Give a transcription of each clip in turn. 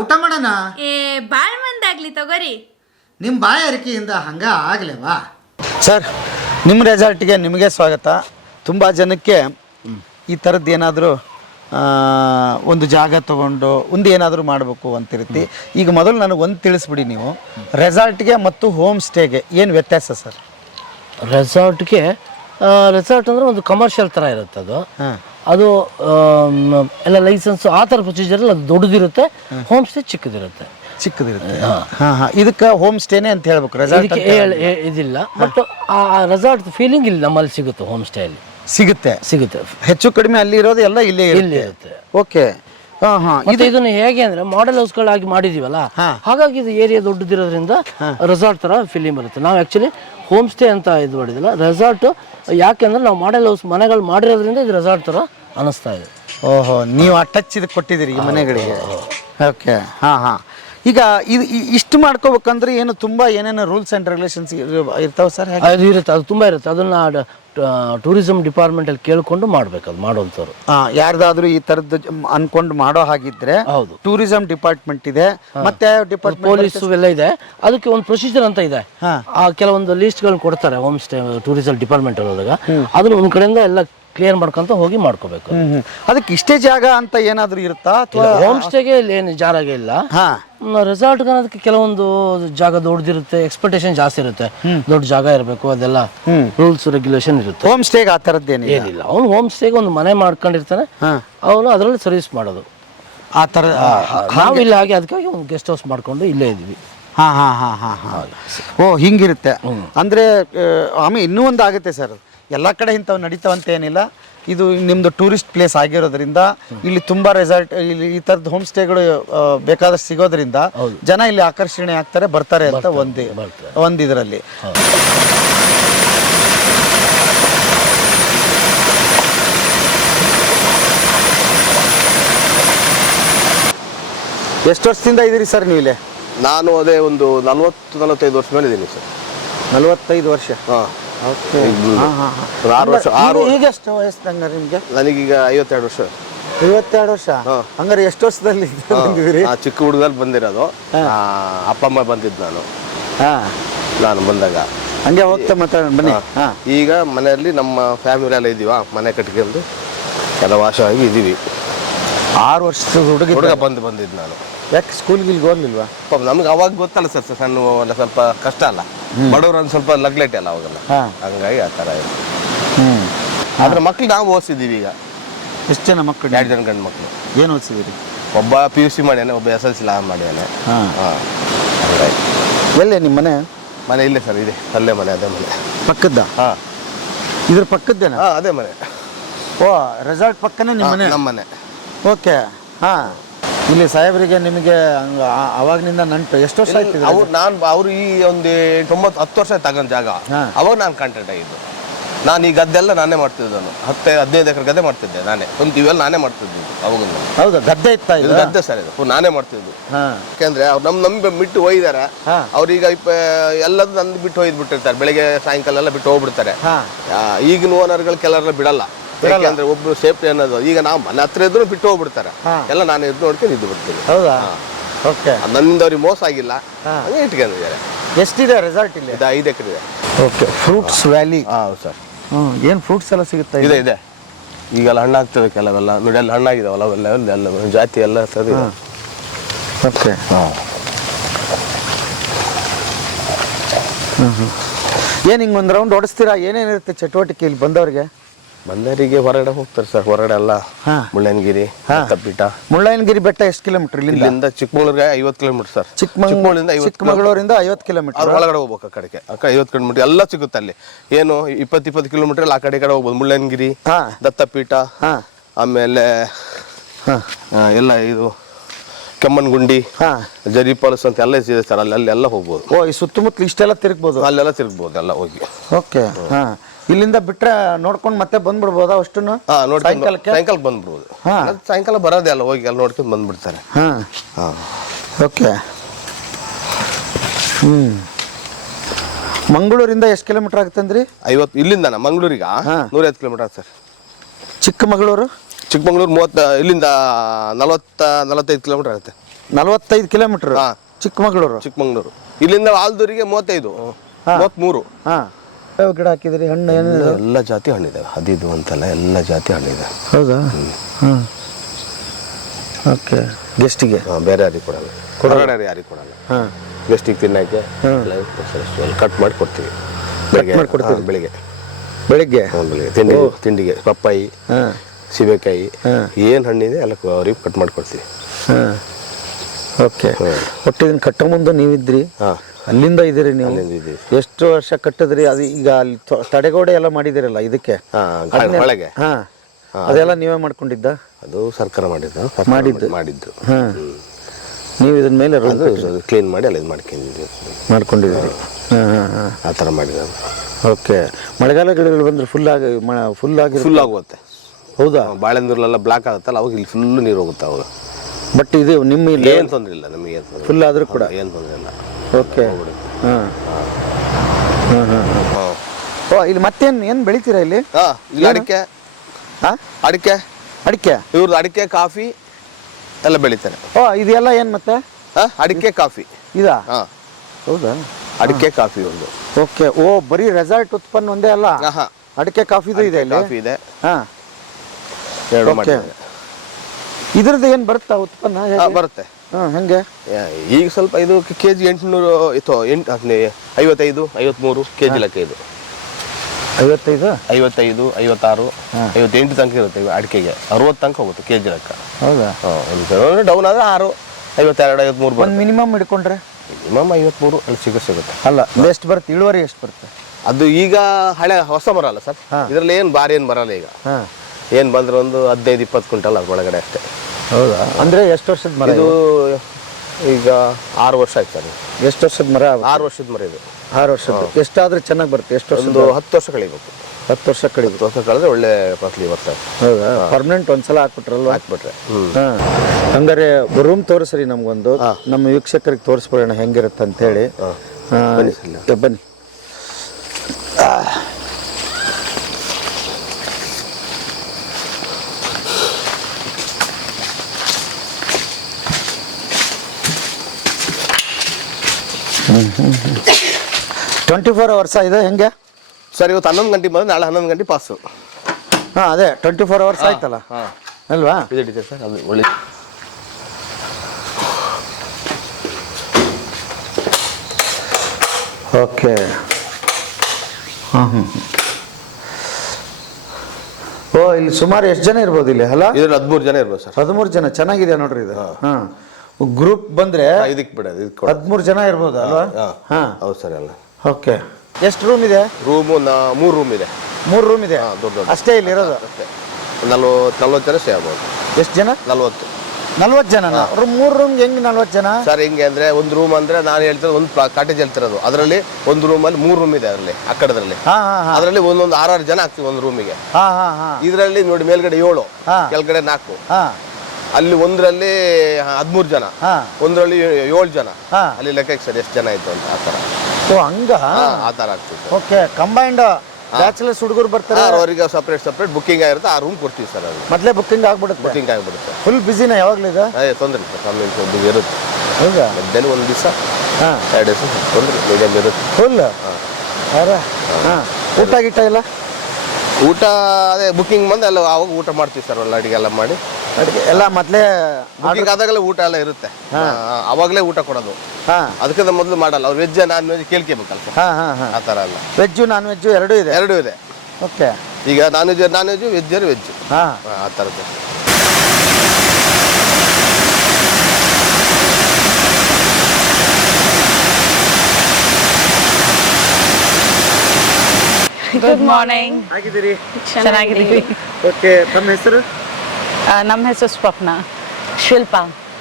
ಊಟ ಮಾಡೋಣ? ಏ ಬಾಳ್ ಮಂದಾಗ್ಲಿ ತಗೋರಿ. ನಿಮ್ಮ ಬಾಯ ಅರಿಕೆಯಿಂದ ಹಂಗ ಆಗ್ಲೇವಾ? ಸರ್ ನಿಮ್ಮ ರೆಸಾರ್ಟ್ಗೆ ನಿಮಗೆ ಸ್ವಾಗತ. ತುಂಬ ಜನಕ್ಕೆ ಈ ಥರದ್ದು ಏನಾದರೂ ಒಂದು ಜಾಗ ತಗೊಂಡು ಒಂದು ಏನಾದರೂ ಮಾಡಬೇಕು ಅಂತಿರುತ್ತೆ ಈಗ ಮೊದಲು ನನಗೆ ಒಂದು ತಿಳಿಸ್ಬಿಡಿ ನೀವು. ರೆಸಾರ್ಟ್ಗೆ ಮತ್ತು ಹೋಮ್ ಸ್ಟೇಗೆ ಏನು ವ್ಯತ್ಯಾಸ ಸರ್? ರೆಸಾರ್ಟ್ಗೆ ರೆಸಾರ್ಟ್ ಅಂದರೆ ಒಂದು ಕಮರ್ಷಿಯಲ್ ಥರ ಇರುತ್ತೆ ಅದು ಹಾಂ. ಅದು ಎಲ್ಲ ಲೈಸೆನ್ಸ್ ಆ ಥರ ಪ್ರೊಸೀಜರ್ ಅದು ದೊಡ್ಡದಿರುತ್ತೆ ಹೋಮ್ ಸ್ಟೇ ಚಿಕ್ಕದಿರುತ್ತೆ. ಚಿಕ್ಕದಿರುತ್ತೆ. ಹಾಂ. ಹಾಂ ಇದಕ್ಕೆ ಹೋಮ್ ಸ್ಟೇನೆ ಅಂತ ಹೇಳ್ಬೇಕು ರೆಸಾರ್ಟ್ ಇದಿಲ್ಲ. ಬಟ್ ಆ ರೆಸಾರ್ಟ್ ಫೀಲಿಂಗ್ ಇಲ್ಲಿ ನಮ್ಮಲ್ಲಿ ಸಿಗುತ್ತೆ ಹೋಮ್ ಸ್ಟೇ ಅಲ್ಲಿ. ಸಿಗುತ್ತೆ. ಸಿಗುತ್ತೆ. ಹೆಚ್ಚು ಕಡಿಮೆ ಅಲ್ಲಿ ಇರೋದು ಎಲ್ಲ ಇಲ್ಲೇ ಇಲ್ಲಿ ಇರುತ್ತೆ. ಓಕೆ ಹಾ ಹಾ. ಮತ್ತೆ ಇದನ್ನು ಹೇಗೆ ಅಂದ್ರೆ ಮಾಡೆಲ್ ಹೌಸ್ಗಳಾಗಿ ಮಾಡಿದೀವಲ್ಲ. ಹಾಗಾಗಿ ಇದು ಏರಿಯಾ ದೊಡ್ಡದಿರೋದ್ರಿಂದ ರೆಸಾರ್ಟ್ ತರ ಫೀಲಿಂಗ್ ಬರುತ್ತೆ. ನಾವು ಆಕ್ಚುಲಿ ಹೋಮ್ ಸ್ಟೇ ಅಂತ ಇದು ಮಾಡಿದಿಲ್ಲ ರೆಸಾರ್ಟು ಯಾಕೆಂದ್ರೆ ನಾವು ಮಾಡೆಲ್ ಹೌಸ್ ಮನೆಗಳು ಮಾಡಿರೋದ್ರಿಂದ ಇದು ರೆಸಾರ್ಟ್ ತರ ಅನಿಸ್ತಾ ಇದೆ. ಓಹೋ ನೀವು ಆ ಟಚ್ ಇದಕ್ಕೆ ಕೊಟ್ಟಿದ್ದೀರಿ ಈ ಮನೆಗಳಿಗೆ? ಓಕೆ ಹಾಂ ಹಾಂ. ಈಗ ಇದು ಇಷ್ಟು ಮಾಡ್ಕೋಬೇಕಂದ್ರೆ ಏನು ತುಂಬ ಏನೇನು ರೂಲ್ಸ್ ಆ್ಯಂಡ್ ರೆಗ್ಯುಲೇಷನ್ಸ್ ಇರ್ತಾವೆ ಸರ್ ಅದು ಇರುತ್ತೆ ಅದು ತುಂಬಾ ಇರುತ್ತೆ. ಅದನ್ನ ಟೂರಿಸಂ ಡಿಪಾರ್ಟ್ಮೆಂಟ್ ಅಲ್ಲಿ ಕೇಳ್ಕೊಂಡು ಮಾಡ್ಬೇಕು ಅದು ಮಾಡುವಂಥವ್ರು. ಯಾರ್ದಾದ್ರೂ ಈ ಥರದ್ದು ಅನ್ಕೊಂಡು ಮಾಡೋ ಹಾಗಿದ್ರೆ ಹೌದು. ಟೂರಿಸಂ ಡಿಪಾರ್ಟ್ಮೆಂಟ್ ಇದೆ ಮತ್ತೆ ಡಿಪಾರ್ಟ್ಮೆಂಟ್ ಪೊಲೀಸ್ ಎಲ್ಲ ಇದೆ. ಅದಕ್ಕೆ ಒಂದು ಪ್ರೊಸೀಜರ್ ಅಂತ ಇದೆ. ಆ ಕೆಲವೊಂದು ಲಿಸ್ಟ್ಗಳನ್ನ ಕೊಡ್ತಾರೆ ಹೋಮ್ ಸ್ಟೇ ಟೂರಿಸಂ ಡಿಪಾರ್ಟ್ಮೆಂಟ್ ಹೋದಾಗ. ಅದನ್ನ ಒಂದ್ ಕಡೆಯಿಂದ ಎಲ್ಲ ಕ್ಲಿಯರ್ ಮಾಡ್ಕೊಂತ ಹೋಗಿ ಮಾಡ್ಕೋಬೇಕು. ಅದಕ್ಕೆ ಇಷ್ಟೇ ಜಾಗ ಅಂತ ಏನಾದರೂ ಇರುತ್ತಾ? ಹೋಮ್ ಸ್ಟೇಗೆ ಇಲ್ಲಿ ಏನು ಜಾರಾಗೆ ಇಲ್ಲ. ಹಾಂ. ರೆಸಾರ್ಟ್ ಅನ್ನೋದಕ್ಕೆ ಕೆಲವೊಂದು ಜಾಗ ದೊಡ್ಡದಿರುತ್ತೆ ಎಕ್ಸ್ಪೆಕ್ಟೇಷನ್ ಜಾಸ್ತಿ ಇರುತ್ತೆ. ದೊಡ್ಡ ಜಾಗ ಇರಬೇಕು ಅದೆಲ್ಲ ರೂಲ್ಸ್ ರೆಗ್ಯುಲೇಷನ್ ಇರುತ್ತೆ. ಹೋಮ್ ಸ್ಟೇಗೆ ಆ ಥರದ್ದೇನು ಏನಿಲ್ಲ. ಅವನು ಹೋಮ್ ಸ್ಟೇಗೆ ಒಂದು ಮನೆ ಮಾಡ್ಕೊಂಡಿರ್ತಾನೆ. ಅವನು ಅದರಲ್ಲಿ ಸರ್ವಿಸ್ ಮಾಡೋದು. ಆ ಥರ ನಾವು ಇಲ್ಲ ಹಾಗೆ ಅದಕ್ಕಾಗಿ ಒಂದು ಗೆಸ್ಟ್ ಹೌಸ್ ಮಾಡ್ಕೊಂಡು ಇಲ್ಲೇ ಇದೀವಿ ಹಾ ಹಾ ಹಾ ಹಾ ಹಾ. ಓ ಹಿಂಗಿರುತ್ತೆ. ಅಂದ್ರೆ ಆಮೇಲೆ ಇನ್ನೂ ಒಂದು ಆಗುತ್ತೆ ಸರ್. ಎಲ್ಲ ಕಡೆ ಇಂಥವು ನಡೀತಾವಂತ ಏನಿಲ್ಲ ಇದು ನಿಮ್ಮದು ಟೂರಿಸ್ಟ್ ಪ್ಲೇಸ್ ಆಗಿರೋದ್ರಿಂದ ಇಲ್ಲಿ ತುಂಬಾ ರೆಸಾರ್ಟ್ ಇಲ್ಲಿ ಈ ಥರದ್ದು ಹೋಮ್ ಸ್ಟೇಗಳು ಬೇಕಾದಷ್ಟು ಸಿಗೋದ್ರಿಂದ ಜನ ಇಲ್ಲಿ ಆಕರ್ಷಣೆ ಆಗ್ತಾರೆ ಬರ್ತಾರೆ ಅಂತ ಒಂದು ಒಂದು ಇದರಲ್ಲಿ ಎಷ್ಟು ವರ್ಷದಿಂದ ಇದ್ದೀರಿ ಸರ್ ನೀವು ಇಲ್ಲಿ? ನಾನು ಅದೇ ಒಂದು ನಲ್ವತ್ತು ನಲವತ್ತೈದು ವರ್ಷ ಮೇಲೆ ಇದ್ದೀನಿ ಸರ್. ನಲವತ್ತೈದು ವರ್ಷ. ಹಾಂ. ಆರು ವರ್ಷ ಆರು ಈಗ ಎಷ್ಟು ವಯಸ್ಸು ಹಂಗಾರೆ ನಿಮಗೆ? ನನಗೀಗ ಐವತ್ತೆರಡು ವರ್ಷ. ಐವತ್ತೆರಡು ವರ್ಷ? ಹಂಗಾರೆ ಎಷ್ಟು ವರ್ಷದಲ್ಲಿ ಆ ಚಿಕ್ಕ ಹುಡುಗಲ್ಲಿ ಬಂದಿರೋದು. ಅಪ್ಪ ಅಮ್ಮ ಬಂದಿದ್ದು ನಾನು. ಹಾ. ನಾನು ಬಂದಾಗ. ಹಂಗೆ ಹೋಗ್ತಾ ಮಾತಾಡೋಣ ಬನ್ನಿ. ಈಗ ಮನೆಯಲ್ಲಿ ನಮ್ಮ ಫ್ಯಾಮಿಲಿ ಎಲ್ಲ ಇದೀವ ಮನೆ ಕಟ್ಕೊಂಡು ಎಲ್ಲ ವಾಸವಾಗಿ ಇದ್ದೀವಿ ಆರು ವರ್ಷದ ಹುಡುಗ ಹುಡುಗ ಬಂದು ಬಂದಿದ್ದು ನಾನು. ಯಾಕೆ ಸ್ಕೂಲ್ಗೆ ಗಿಲ್ಗೆ ಹೋಗ್ಲಿಲ್ವಾ ಪಾಪ ನಮ್ಗೆ ಅವಾಗ ಗೊತ್ತಲ್ಲ ಸರ್ ಸರ್ ಸಣ್ಣ ಎಲ್ಲ ಸ್ವಲ್ಪ ಕಷ್ಟ ಅಲ್ಲ. ಬಡವರು ಒಂದು ಸ್ವಲ್ಪ ಲಗ್ಲೆಟ್ ಅಲ್ಲ ಅವಾಗೆಲ್ಲ. ಹಾ. ಹಂಗಾಗಿ ಆ ಥರ ಇದೆ ಹ್ಮ್. ಆದ್ರೆ ಮಕ್ಳು ನಾವು ಓದಿಸಿದ್ದೀವಿ ಈಗ. ಎಷ್ಟು ಜನ ಮಕ್ಕಳು ಎರಡು ಜನ ಗಂಡು ಮಕ್ಕಳು ಏನು ಓದಿಸಿದಿರಿ? ಒಬ್ಬ ಪಿ ಯು ಸಿ ಮಾಡ್ಯಾನೆ ಒಬ್ಬ ಎಸ್ ಎಲ್ ಸಿ ಲಾ ಮಾಡ್ಯಾನೆ. ಹಾಂ. ಹಾಂ. ಹಂಗಾಗಿ. ಎಲ್ಲೇ ನಿಮ್ಮ ಮನೆ? ಮನೆ ಇಲ್ಲೇ ಸರ್ ಇದೆ. ಅಲ್ಲೇ ಮನೆ ಅದೇ ಮನೆ. ಪಕ್ಕದ ಹಾಂ. ಇದ್ರ ಪಕ್ಕದ್ದೇನ? ಹಾಂ ಅದೇ ಮನೆ. ಓ ರೆಸಾರ್ಟ್ ಪಕ್ಕನೇ ನಿಮ್ಮ ಮನೆ? ನಮ್ಮ ಮನೆ ಓಕೆ. ಹಾ. ಇಲ್ಲಿ ಸಾಹೇಬರಿಗೆ ನಿಮಗೆ ಅವಾಗಿನಿಂದ ನಂಟು ಎಷ್ಟು ವರ್ಷ ಆಯ್ತು? ಅವ್ರು ನಾನು ಅವ್ರು ಈ ಒಂದು ತೊಂಬತ್ತು ಹತ್ತು ವರ್ಷ ತಗೊಂಡ ಜಾಗ. ಅವಾಗ ನಾನು ಕಾಂಟ್ರಾಕ್ಟ್ ಆಗಿದ್ದು. ನಾನು ಈ ಗದ್ದೆಲ್ಲ ನಾನೇ ಮಾಡ್ತಿದ್ದೆ ನಾನು ಹತ್ತು ಹದಿನೈದು ಎಕರೆ ಗದ್ದೆ ಮಾಡ್ತಿದ್ದೆ ನಾನೇ. ಒಂದು ಇವೆಲ್ಲ ನಾನೇ ಮಾಡ್ತಿದ್ದು ಅವಾಗ ಹೌದು? ಗದ್ದೆ ಇತ್ತ ಇದು ಗದ್ದೆ ಸರ್ ಇದು. ಫುಲ್ ನಾನೇ ಮಾಡ್ತಿದ್ದು. ಯಾಕೆಂದ್ರೆ ಅವ್ರು ನಮ್ಮ ನಂಬಿ ಬಿಟ್ಟು ಹೋಗಿದ್ದಾರೆ. ಅವ್ರೀಗ ಇಪ್ಪ ಎಲ್ಲದೂ ನಂದು ಬಿಟ್ಟು ಹೋಯ್ದು ಬಿಟ್ಟಿರ್ತಾರೆ. ಬೆಳಿಗ್ಗೆ ಸಾಯಂಕಾಲ ಎಲ್ಲ ಬಿಟ್ಟು ಹೋಗ್ಬಿಡ್ತಾರೆ. ಈಗಿನ ಓನರ್ಗಳು ಕೆಲವರೆಲ್ಲ ಬಿಡಲ್ಲ. ಯಾಕೆಂದ್ರೆ ಒಬ್ರು ಸೇಫ್ಟಿ ಅನ್ನೋದು. ಈಗ ನಾವು ಮನೆ ಹತ್ರ ಇದ್ರು ಬಿಟ್ಟು ಹೋಗ್ಬಿಡ್ತಾರೆ. ಎಲ್ಲ ನಾನು ಇದು ನೋಡ್ಕೊಂಡು ಇದ್ದು ಬಿಡ್ತೀನಿ. ಹೌದಾ? ಓಕೆ. ನನ್ನಿಂದ ಅವ್ರಿಗೆ ಮೋಸ ಆಗಿಲ್ಲ. ಹಂಗೆ ಇಟ್ಕೊಂಡಿದ್ದಾರೆ. ಎಷ್ಟಿದೆ ರೆಸಾರ್ಟ್ ಇಲ್ಲಿ? ಇದೆ ಐದು ಎಕರೆ ಇದೆ. ಓಕೆ. ಫ್ರೂಟ್ಸ್ ವ್ಯಾಲಿ ಹಾಂ ಸರ್. ಹ್ಞೂ ಏನು ಫ್ರೂಟ್ಸ್ ಎಲ್ಲ ಸಿಗುತ್ತೆ ಇದೆ ಇದೆ. ಈಗೆಲ್ಲ ಹಣ್ಣಾಗ್ತವೆ ಕೆಲವೆಲ್ಲ. ನೋಡಿ ಎಲ್ಲ ಹಣ್ಣಾಗಿದಾವಲ್ಲ ಅವೆಲ್ಲ ಎಲ್ಲ ಎಲ್ಲ ಜಾತಿ ಎಲ್ಲ ಸರಿ ಓಕೆ. ಏನು ಹಿಂಗೆ ಒಂದು ರೌಂಡ್ ಹೊಡಿಸ್ತೀರಾ ಏನೇನಿರುತ್ತೆ ಚಟುವಟಿಕೆ ಇಲ್ಲಿ ಬಂದವ್ರಿಗೆ? ಬಂದರಿಗೆ ಹೊರಗಡೆ ಹೋಗ್ತಾರೆ ಸರ್ ಹೊರಗಡೆ ಅಲ್ಲ ಹಾ. ಮುಳ್ಳಯ್ಯನಗಿರಿ ತಪ್ಪಿಟ ಮುಳ್ಳಯ್ಯನಗಿರಿ ಬೆಟ್ಟ ಎಷ್ಟು ಕಿಲೋಮೀಟರ್ ಇಲ್ಲಿಂದ? ಇಲ್ಲಿಂದ ಚಿಕ್ಕಮಗಳೂರಿಗೆ ಐವತ್ತು ಕಿಲೋಮೀಟರ್ ಸರ್. ಚಿಕ್ಕಮಗಳೂರಿಂದ ಐವತ್ತು ಚಿಕ್ಕಮಗಳೂರಿಂದ ಐವತ್ತು ಕಿಲೋಮೀಟರ್ ಅದ್ರ ಒಳಗಡೆ ಹೋಗ್ಬೇಕು ಆ ಕಡೆಗೆ. ಅಕ್ಕ ಕಡೆ ಐವತ್ತು ಕಿಲೋಮೀಟರ್ ಎಲ್ಲ ಸಿಗುತ್ತೆ ಅಲ್ಲಿ. ಏನು ಇಪ್ಪತ್ತು ಇಪ್ಪತ್ತು ಕಿಲೋಮೀಟರ್ ಆ ಕಡೆ ಈ ಕಡೆ ಹೋಗ್ಬೋದು. ಮುಳ್ಳಯ್ಯನಗಿರಿ ಹಾ. ದತ್ತಪೀಠ ಹಾ. ಆಮೇಲೆ ಹಾಂ. ಆ, ಎಲ್ಲ ಇದು ಕೆಮ್ಮನ್ಗುಂಡಿ ಹಾಂ. ಜರಿ ಪಾಲಸ್ ಅಂತ ಎಲ್ಲ ಇದೆ ಸರ್. ಅಲ್ಲಿ ಅಲ್ಲೆಲ್ಲ ಹೋಗ್ಬೋದು. ಓ ಈ ಸುತ್ತಮುತ್ತಲು ಇಷ್ಟೆಲ್ಲ ತಿರುಗ್ಬೋದು? ಅಲ್ಲೆಲ್ಲ ತಿರುಗ್ಬೋದು ಎಲ್ಲ ಹೋಗಿ. ಓಕೆ ಹಾಂ. ಇಲ್ಲಿಂದ ಬಿಟ್ರೆ ನೋಡ್ಕೊಂಡು ಮತ್ತೆ ಬಂದ್ಬಿಡ್ಬೋದಾ ಅಷ್ಟನ್ನು ಹಾ ನೋಡ್ಕೊಂಡು ಸಾಯಂಕಾಲಕ್ಕೆ? ಸಾಯಂಕಾಲ ಬಂದ್ಬಿಡ್ಬೋದು. ಹಾ. ಅದು ಸಾಯಂಕಾಲ ಬರೋದೇ ಅಲ್ಲ ಹೋಗಿ ಅಲ್ಲಿ ನೋಡ್ಕೊಂಡು ಬಂದ್ಬಿಡ್ತಾರೆ. ಹಾಂ. ಹಾಂ. ಓಕೆ. ಹ್ಞೂ ಮಂಗಳೂರಿಂದ ಎಷ್ಟು ಕಿಲೋಮೀಟರ್ ಆಗುತ್ತಂದ್ರಿ ಐವತ್ತು ಇಲ್ಲಿಂದ ಮಂಗಳೂರಿಗೆ? ಹಾ. ನೂರೈವತ್ತು ಕಿಲೋಮೀಟರ್ ಸರ್. ಚಿಕ್ಕಮಗಳೂರು? ಚಿಕ್ಕಮಂಗ್ಳೂರು ಮೂವತ್ತ ಇಲ್ಲಿಂದ ನಲವತ್ತ ನಲವತ್ತೈದು ಕಿಲೋಮೀಟರ್ ಆಗುತ್ತೆ. ನಲವತ್ತೈದು ಕಿಲೋಮೀಟರ್? ಚಿಕ್ಕಮಗಳೂರು ಚಿಕ್ಕಮಗಳೂರು? ಚಿಕ್ಕಮಂಗ್ಳೂರು. ಇಲ್ಲಿಂದ ಆಲ್ದೂರಿಗೆ ಮೂವತ್ತೈದು. ಮೂವತ್ತ್ಮೂರು ಹಾ. ಯಾವ ಗಿಡ ಹಾಕಿದ್ರಿ ಹಣ್ಣು ಏನು ಎಲ್ಲ ಜಾತಿ ಹಣ್ಣಿದೆ ಅದಿದು ಅಂತಲ್ಲ ಎಲ್ಲ ಜಾತಿ ಹಣ್ಣಿದೆ. ಹೌದಾ? ಹಾಂ. ಓಕೆ ಗೆಸ್ಟಿಗೆ ಹಾಂ ಬೇರೆ ಯಾರಿಗೆ ಕೊಡಲ್ಲ. ಹೊರಗಡೆ ಯಾರಿಗೆ ಕೊಡಲ್ಲ. ಹಾಂ. ಗೆಸ್ಟಿಗೆ ತಿನ್ನಕ್ಕೆ ಕಟ್ ಮಾಡಿ ಕೊಡ್ತೀವಿ. ಬೆಳಿಗ್ಗೆ. ಮಾಡಿ ಕೊಡ್ತೀರಿ? ಬೆಳಿಗ್ಗೆ. ಬೆಳಿಗ್ಗೆ? ಹಾಂ ಬೆಳಿಗ್ಗೆ. ತಿಂಡಿ ತಿಂಡಿಗೆ ಪಪ್ಪಾಯಿ ಹಾಂ. ಸೀಬೆಕಾಯಿ. ಏನು ಹಣ್ಣಿದೆ ಎಲ್ಲ ಅವ್ರಿಗೆ ಕಟ್ ಮಾಡಿ ಕೊಡ್ತೀವಿ. ಹಾಂ. ಓಕೆ ಹ್ಮ್. ಒಟ್ಟು ಇದನ್ನ ಕಟ್ಟೋ ಮುಂದೆ ನೀವಿದ್ರಿ. ಹಾಂ. ಅಲ್ಲಿಂದ ಇದೀರಿ ನೀವು? ಅಲ್ಲಿಂದ ಇದೀವಿ. ಎಷ್ಟು ವರ್ಷ ಕಟ್ಟಿದ್ರಿ? ಅದು ಈಗ ಅಲ್ಲಿ ತೊ- ತಡೆಗೋಡೆ ಎಲ್ಲ ಮಾಡಿದಿರಲ್ಲ ಇದಕ್ಕೆ? ಹಾಂ ಒಳಗೆ. ಹಾಂ. ಅದೆಲ್ಲ ನೀವೇ ಮಾಡ್ಕೊಂಡಿದ್ದ? ಅದು ಸರ್ಕಾರ ಮಾಡಿದ್ದು. ಮಾಡಿದ್ದು. ಮಾಡಿದ್ದು. ಹಾಂ. ನೀವು ಇದನ್ನ ಮೇಲೆ ಅದು ಕ್ಲೀನ್ ಮಾಡಿ ಅಲ್ಲಿ ಮಾಡ್ಕೊಂಡಿದ್ದೀವಿ ಮಾಡ್ಕೊಂಡಿದ್ದೀವಿ ಮಾಡ್ಕೊಂಡಿದ್ದೀರಿ. ಹಾಂ. ಹಾಂ ಹಾಂ ಆ ಥರ ಮಾಡಿದ್ದು. ಓಕೆ. ಮಳೆಗಾಲ ಗಿಡಗಳು ಬಂದ್ರೆ ಫುಲ್ ಆಗಿ ಫುಲ್ ಆಗಿ ಫುಲ್ ಆಗುತ್ತೆ ಹೌದಾ? ಬಾಳೆಂದೂರ್ಲೆಲ್ಲ ಬ್ಲಾಕ್ ಆಗುತ್ತಲ್ಲ ಅವಾಗ ಇಲ್ಲಿ ಫುಲ್ ನೀರು ಹೋಗುತ್ತೆ ಅವಾಗ. ಬಟ್ ಇದು ನಿಮ್ಮ ಇಲ್ಲಿ ಏನು ತೊಂದರೆ ಇಲ್ಲ ನಮಗೆ ಏನು ತೊಂದರೆ ಫುಲ್ ಆದರೂ ಕೂಡ? ಏನು ತೊಂದರೆ ಇಲ್ಲ. ಓಕೆ ಹಾಂ. ಹಾಂ. ಹಾಂ ಹಾಂ ಓ ಇಲ್ಲಿ ಮತ್ತೇನು ಏನು ಬೆಳಿತೀರಾ ಇಲ್ಲಿ? ಹಾಂ ಇಲ್ಲಿ ಅಡಿಕೆ. ಹಾಂ? ಅಡಿಕೆ. ಅಡಿಕೆ? ಇವ್ರದ್ದು ಅಡಿಕೆ ಕಾಫಿ ಎಲ್ಲ ಬೆಳಿತಾರೆ. ಓ ಇದೆಲ್ಲ ಏನು ಮತ್ತೆ? ಹಾಂ ಅಡಿಕೆ ಕಾಫಿ. ಇದಾ? ಹಾಂ. ಹೌದಾ? ಅಡಿಕೆ ಕಾಫಿ ಒಂದು. ಓಕೆ ಓ ಬರೀ ರೆಸಾರ್ಟ್ ಉತ್ಪನ್ನ ಒಂದೇ ಅಲ್ಲ? ಅಡಿಕೆ ಕಾಫಿದು ಇದೆ ಕಾಫಿ ಇದೆ. ಹಾಂ. ಎರಡು ಇದ್ರದ್ದು ಏನು ಬರುತ್ತಾ ಉತ್ಪನ್ನ? ಬರುತ್ತೆ. ಹಾಂ ಹಂಗೆ. ಈಗ ಸ್ವಲ್ಪ ಇದು ಕೆ ಜಿ ಎಂಟುನೂರು ಇತ್ತು ಎಂಟು ಅದೇ ಐವತ್ತೈದು ಐವತ್ಮೂರು ಕೆ ಜಿ ಲೆಕ್ಕ ಇದು. ಐವತ್ತೈದು? ಐವತ್ತೈದು ಐವತ್ತಾರು ಐವತ್ತೆಂಟು ತನಕ ಇರುತ್ತೆ ಇವು ಅಡಿಕೆಗೆ. ಅರವತ್ತು ತನಕ ಹೋಗುತ್ತೆ ಕೆ ಜಿ ಲೆಕ್ಕ. ಹೌದಾ? ಒಂದು ಡೌನ್ ಆದರೆ ಆರು ಐವತ್ತೆರಡು ಐವತ್ಮೂರು ಬಂದು ಬರುತ್ತೆ. ಮಿನಿಮಮ್ ಹಿಡ್ಕೊಂಡ್ರೆ? ಮಿನಿಮಮ್ ಐವತ್ಮೂರು ಅಲ್ಲಿ ಸಿಗ ಸಿಗುತ್ತೆ. ಅಲ್ಲ ಎಷ್ಟು ಬರುತ್ತೆ ಇಳುವರಿ ಎಷ್ಟು ಬರುತ್ತೆ? ಅದು ಈಗ ಹಳೆ ಹೊಸ ಮರ ಅಲ್ಲ ಸರ್ ಇದರಲ್ಲಿ ಏನು ಬಾರಿ ಏನು ಬರಲ್ಲ ಈಗ. ಏನು ಬಂದ್ರೆ ಒಂದು ಹದಿನೈದು ಇಪ್ಪತ್ತು ಕ್ವಿಂಟಲ್ ಅದ್ರ ಒಳಗಡೆ ಅಷ್ಟೇ. ಹೌದಾ? ಅಂದರೆ ಎಷ್ಟು ವರ್ಷದ ಮರ ಇದು ಈಗ ಆರು ವರ್ಷ ಆಯ್ತು ಸರ್. ಎಷ್ಟು ವರ್ಷದ ಮರ? ಆರು ವರ್ಷದ ಮರ ಇದು. ಆರು ವರ್ಷದ ಎಷ್ಟಾದ್ರೆ ಚೆನ್ನಾಗಿ ಬರುತ್ತೆ? ಎಷ್ಟು ವರ್ಷದ್ದು? ಹತ್ತು ವರ್ಷ ಕಳಿಬೇಕು. ಹತ್ತು ವರ್ಷ ಕಳಿಬೇಕು. ಹತ್ತು ವರ್ಷ ಕಳೆದ್ರೆ ಒಳ್ಳೆ ಫಸಲಿ ಬರ್ತದೆ. ಹೌದಾ? ಪರ್ಮನೆಂಟ್ ಒಂದ್ಸಲ ಹಾಕ್ಬಿಟ್ರಲ್ಲ ಹಾಕ್ಬಿಟ್ರೆ. ಹ್ಮ್. ಹಾಂ. ಹಂಗಾರೆ ರೂಮ್ ತೋರಿಸ್ರಿ ನಮಗೊಂದು. ನಮ್ಮ ವೀಕ್ಷಕರಿಗೆ ತೋರಿಸ್ಬಿಡೋಣ ಹೆಂಗಿರುತ್ತೆ ಅಂತೇಳಿ ಬನ್ನಿ. ಬನ್ನಿ. ಟ್ವೆಂಟಿ ಫೋರ್ ಅವರ್ಸ ಇದೆ ಹೆಂಗೆ? ಸರ್ ಇವತ್ತು ಹನ್ನೊಂದು ಗಂಟೆ ಬಂದು ನಾಳೆ ಹನ್ನೊಂದು ಗಂಟೆ ಪಾಸು ಹಾಂ ಅದೇ ಟ್ವೆಂಟಿ ಫೋರ್ ಅವರ್ಸ್ ಆಯ್ತಲ್ಲ? ಹಾಂ. ಅಲ್ವಾ? ಇದೆ ಸರ್ ಅದು ಒಳ್ಳೆ. ಓಕೆ ಹಾಂ ಹ್ಞೂ ಓ ಇಲ್ಲಿ ಸುಮಾರು ಎಷ್ಟು ಜನ ಇರ್ಬೋದು ಇಲ್ಲಿ ಅಲ್ಲ? ಇದ್ರಲ್ಲಿ ಹದಿಮೂರು ಜನ ಇರ್ಬೋದು ಸರ್ ಹದಿಮೂರು ಜನ ಚೆನ್ನಾಗಿದೆ ನೋಡ್ರಿ ಇದು? ಹಾಂ. ಗ್ರೂಪ್ ಬಂದ್ರೆ ಇದಕ್ಕೆ ಬಿಡೋದು ಇದಕ್ಕೆ ಹದಿಮೂರು ಜನ ಇರ್ಬೋದು ಅಲ್ವಾ? ಹಾಂ ಹೌದು ಸರ್ ಎಲ್ಲ. ಓಕೆ. ಎಷ್ಟು ರೂಮ್ ಇದೆ? ರೂಮು ನಾ ಮೂರು ರೂಮ್ ಇದೆ. ಮೂರು ರೂಮ್ ಇದೆ? ಹಾ, ದೊಡ್ಡ ದೊಡ್ಡ. ಅಷ್ಟೇ ಇಲ್ಲಿ ಇರೋದು? ಅಷ್ಟೇ. ನಲ್ವತ್ತು ನಲ್ವತ್ತು ಜನ ಸ್ಟೇ ಆಗ್ಬೋದು. ಎಷ್ಟು ಜನ? ನಲ್ವತ್ತು. ನಲ್ವತ್ತು ಜನ ಮೂರು ರೂಮ್ ಹೆಂಗೆ ನಲ್ವತ್ತು ಜನ? ಸರ್ ಹಿಂಗೆ ಅಂದ್ರೆ ಒಂದು ರೂಮ್ ಅಂದ್ರೆ ನಾನು ಹೇಳ್ತಿರೋದು ಒಂದು ಕಾಟೇಜ್ ಹೇಳ್ತಿರೋದು. ಅದರಲ್ಲಿ ಒಂದು ರೂಮಲ್ಲಿ ಮೂರು ರೂಮ್ ಇದೆ ಅದರಲ್ಲಿ ಆ ಕಡೆದ್ರಲ್ಲಿ. ಅದರಲ್ಲಿ ಒಂದೊಂದು ಆರಾರು ಜನ ಆಗ್ತೀವಿ ಒಂದು ರೂಮಿಗೆ ಹಾಂ ಹಾಂ ಹಾಂ. ಇದರಲ್ಲಿ ನೋಡಿ ಮೇಲ್ಗಡೆ ಏಳು. ಕೆಳಗಡೆ ನಾಲ್ಕು. ಹಾಂ. ಅಲ್ಲಿ ಒಂದರಲ್ಲಿ ಹದಿಮೂರು ಜನ. ಹಾಂ. ಒಂದರಲ್ಲಿ ಏಳು ಜನ. ಹಾ. ಅಲ್ಲಿ ಲೆಕ್ಕಕ್ಕೆ ಸರ್ ಎಷ್ಟು ಜನ ಇತ್ತು ಅಂತ ಆ ಥರ. ಓ ಹಂಗ? ಆ ಥರ ಆಗ್ತಿತ್ತು. ಓಕೆ ಕಂಬೈಂಡ್ ಬ್ಯಾಚುಲರ್ಸ್ ಹುಡುಗರು ಬರ್ತಾರೆ? ಸರ್ ಅವರಿಗೆ ಸಪ್ರೇಟ್ ಸಪ್ರೇಟ್ ಬುಕ್ಕಿಂಗ್ ಆಗಿರುತ್ತೆ. ಆ ರೂಮ್ ಕೊಡ್ತೀವಿ ಸರ್ ಅದು ಮೊದಲೇ ಬುಕ್ಕಿಂಗ್ ಆಗ್ಬಿಡುತ್ತೆ? ಬುಕ್ಕಿಂಗ್ ಆಗಿಬಿಡುತ್ತೆ. ಫುಲ್ ಬಿಸಿನ ಯಾವಾಗಲೂ ಇದೆ? ಅದೇ ತೊಂದರೆ ಇಲ್ಲ. ಕಮ್ಮಿ ಒಂದು ಇರುತ್ತೆ. ಹೌದಾ? ಮಧ್ಯಾಹ್ನ ಒಂದು ದಿವಸ ಹಾಂ. ಎರಡು ದಿವಸ ತೊಂದರೆ ಮೀಡಿಯಮ್ ಇರುತ್ತೆ. ಫುಲ್ ಅರ ಹಾಂ. ಊಟ ಗೀಟ ಇಲ್ಲ ಊಟ ಅದೇ ಬುಕ್ಕಿಂಗ್ ಬಂದು ಅಲ್ಲ ಆವಾಗ ಊಟ ಮಾಡ್ತೀವಿ ಸರ್. ಎಲ್ಲ ಅಡುಗೆ ಎಲ್ಲ ಮಾಡಿ. ಅಡುಗೆ ಎಲ್ಲ ಮೊದಲೇ ಬುಕ್ಕಿಂಗ್ ಆದಾಗಲೇ ಊಟ ಎಲ್ಲ ಇರುತ್ತೆ. ಅವಾಗಲೇ ಊಟ ಕೊಡೋದು. ಹಾಂ. ಅದಕ್ಕಿಂತ ಮೊದಲು ಮಾಡಲ್ಲ. ಅವ್ರು ವೆಜ್ ನಾನ್ ವೆಜ್ ಕೇಳ್ಕೋಬೇಕಲ್ಲ ಸರ್ ಹಾಂ ಹಾಂ ಹಾಂ. ಆ ಥರ ಎಲ್ಲ. ವೆಜ್ಜು ನಾನ್ ವೆಜ್ಜು ಎರಡೂ ಇದೆ? ಎರಡೂ ಇದೆ. ಓಕೆ. ಈಗ non veg non veg veg veg ಹಾಂ. ಆ ಥರದ್ದು. ಗುಡ್ ಮಾರ್ನಿಂಗ್ ಆಗಿದ್ದೀರಿ ಚೆನ್ನಾಗಿದ್ದೀವಿ. ಓಕೆ ತಮ್ಮ ಹೆಸರು? ನಮ್ಮ ಹೆಸರು ಸ್ವಪ್ನ. ಶಿಲ್ಪ.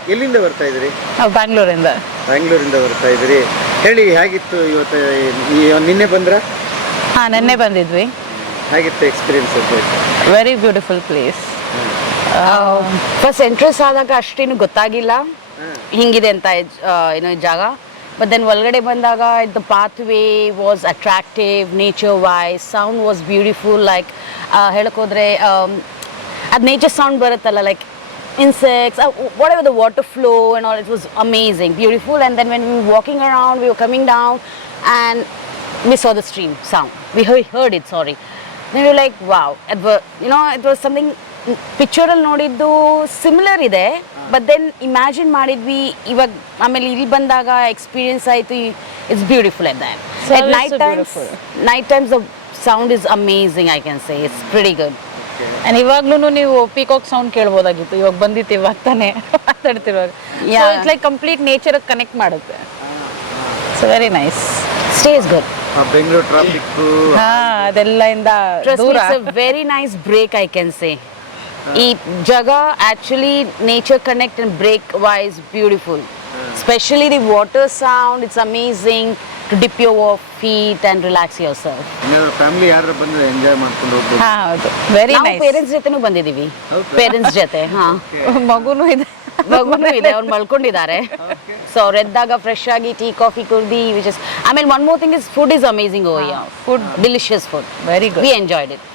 ಎಲ್ಲಿಂದ ಬರ್ತಾ ಇದ್ರಿ ನಾವು ಬ್ಯಾಂಗ್ಳೂರಿಂದ. ಬ್ಯಾಂಗ್ಳೂರಿಂದ ಬರ್ತಾ ಇದ್ರಿ ಹೇಳಿ ಹೇಗಿತ್ತು ಇವತ್ತು ಈ- ನಿನ್ನೆ ಬಂದ್ರ? ಹಾಂ ನಿನ್ನೆ ಬಂದಿದ್ವಿ. ಹೇಗಿತ್ತು experience very beautiful place first entrance ಆದಾಗ ಅಷ್ಟೇನು ಗೊತ್ತಾಗಿಲ್ಲ. ಹಿಂಗಿದೆ ಅಂತ ಏನು ಆ, ಏನೋ ಈ ಜಾಗ. ಬಟ್ ದೆನ್ ಒಳಗಡೆ ಬಂದಾಗ the pathway was attractive nature wise sound was beautiful like ಹೇಳಕ್ ಹೋದ್ರೆ ಅದು ನೇಚರ್ ಸೌಂಡ್ ಬರುತ್ತಲ್ಲ like insects, uh, whatever the water flow and all. It was amazing, beautiful. And then when we were walking around, we were coming down, and we saw the stream sound. We heard, it. Sorry. Then we were like, wow. It was, you know, it was something. ಪಿಕ್ಚರಲ್ಲಿ ನೋಡಿದ್ದು similar ಇದೆ but then imagine ಮಾಡಿದ್ವಿ ಇವಾಗ ಆಮೇಲೆ ಇಲ್ಲಿ ಬಂದಾಗ experience ಆಯಿತು it's beautiful at night night times. Night times the sound is amazing I can say it's pretty good and ಇವಾಗ್ಲೂ ನೀವು ಪೀಕಾಕ್ ಸೌಂಡ್ ಕೇಳ್ಬೋದಾಗಿತ್ತು. ಇವಾಗ ಬಂದಿತ್ತು ಇವಾಗ ತಾನೆ ಮಾತಾಡ್ತಿರೋದು it's like complete nature connect ಮಾಡುತ್ತೆ. ಹಾ ಅದೆಲ್ಲ very nice break I can ಈ ಜಾಗ actually nature connect break wise beautiful specially the water sound it's amazing to dip feet feet and relax yourself. Family ಯಾರು ಬಂದ್ರೆ ಎಂಜಾಯ್ ಮಾಡ್ಕೊಂಡು ಹೋಗ್ಬೋದು. ಹಾ ಹೌದು. ವೆರಿ ನಾವು ನೈಸ್ ಪೇರೆಂಟ್ಸ್ ಜೊತೆನೂ ಬಂದಿದ್ದೀವಿ ಪೇರೆಂಟ್ಸ್ ಜೊತೆ ಹಾ. ಮಗುನೂ ಇದೆ. ಮಗುನೂ ಇದೆ ಅವ್ರು ಮಲ್ಕೊಂಡಿದ್ದಾರೆ. ಸೊ ಅವ್ರು ಎದ್ದಾಗ ಫ್ರೆಶ್ ಆಗಿ ಟೀ ಕಾಫಿ ಕುಡ್ದು ವಿಚಸ್ ಆಮೇಲೆ one more thing is food is amazing oh yeah food delicious food Very good. We enjoyed it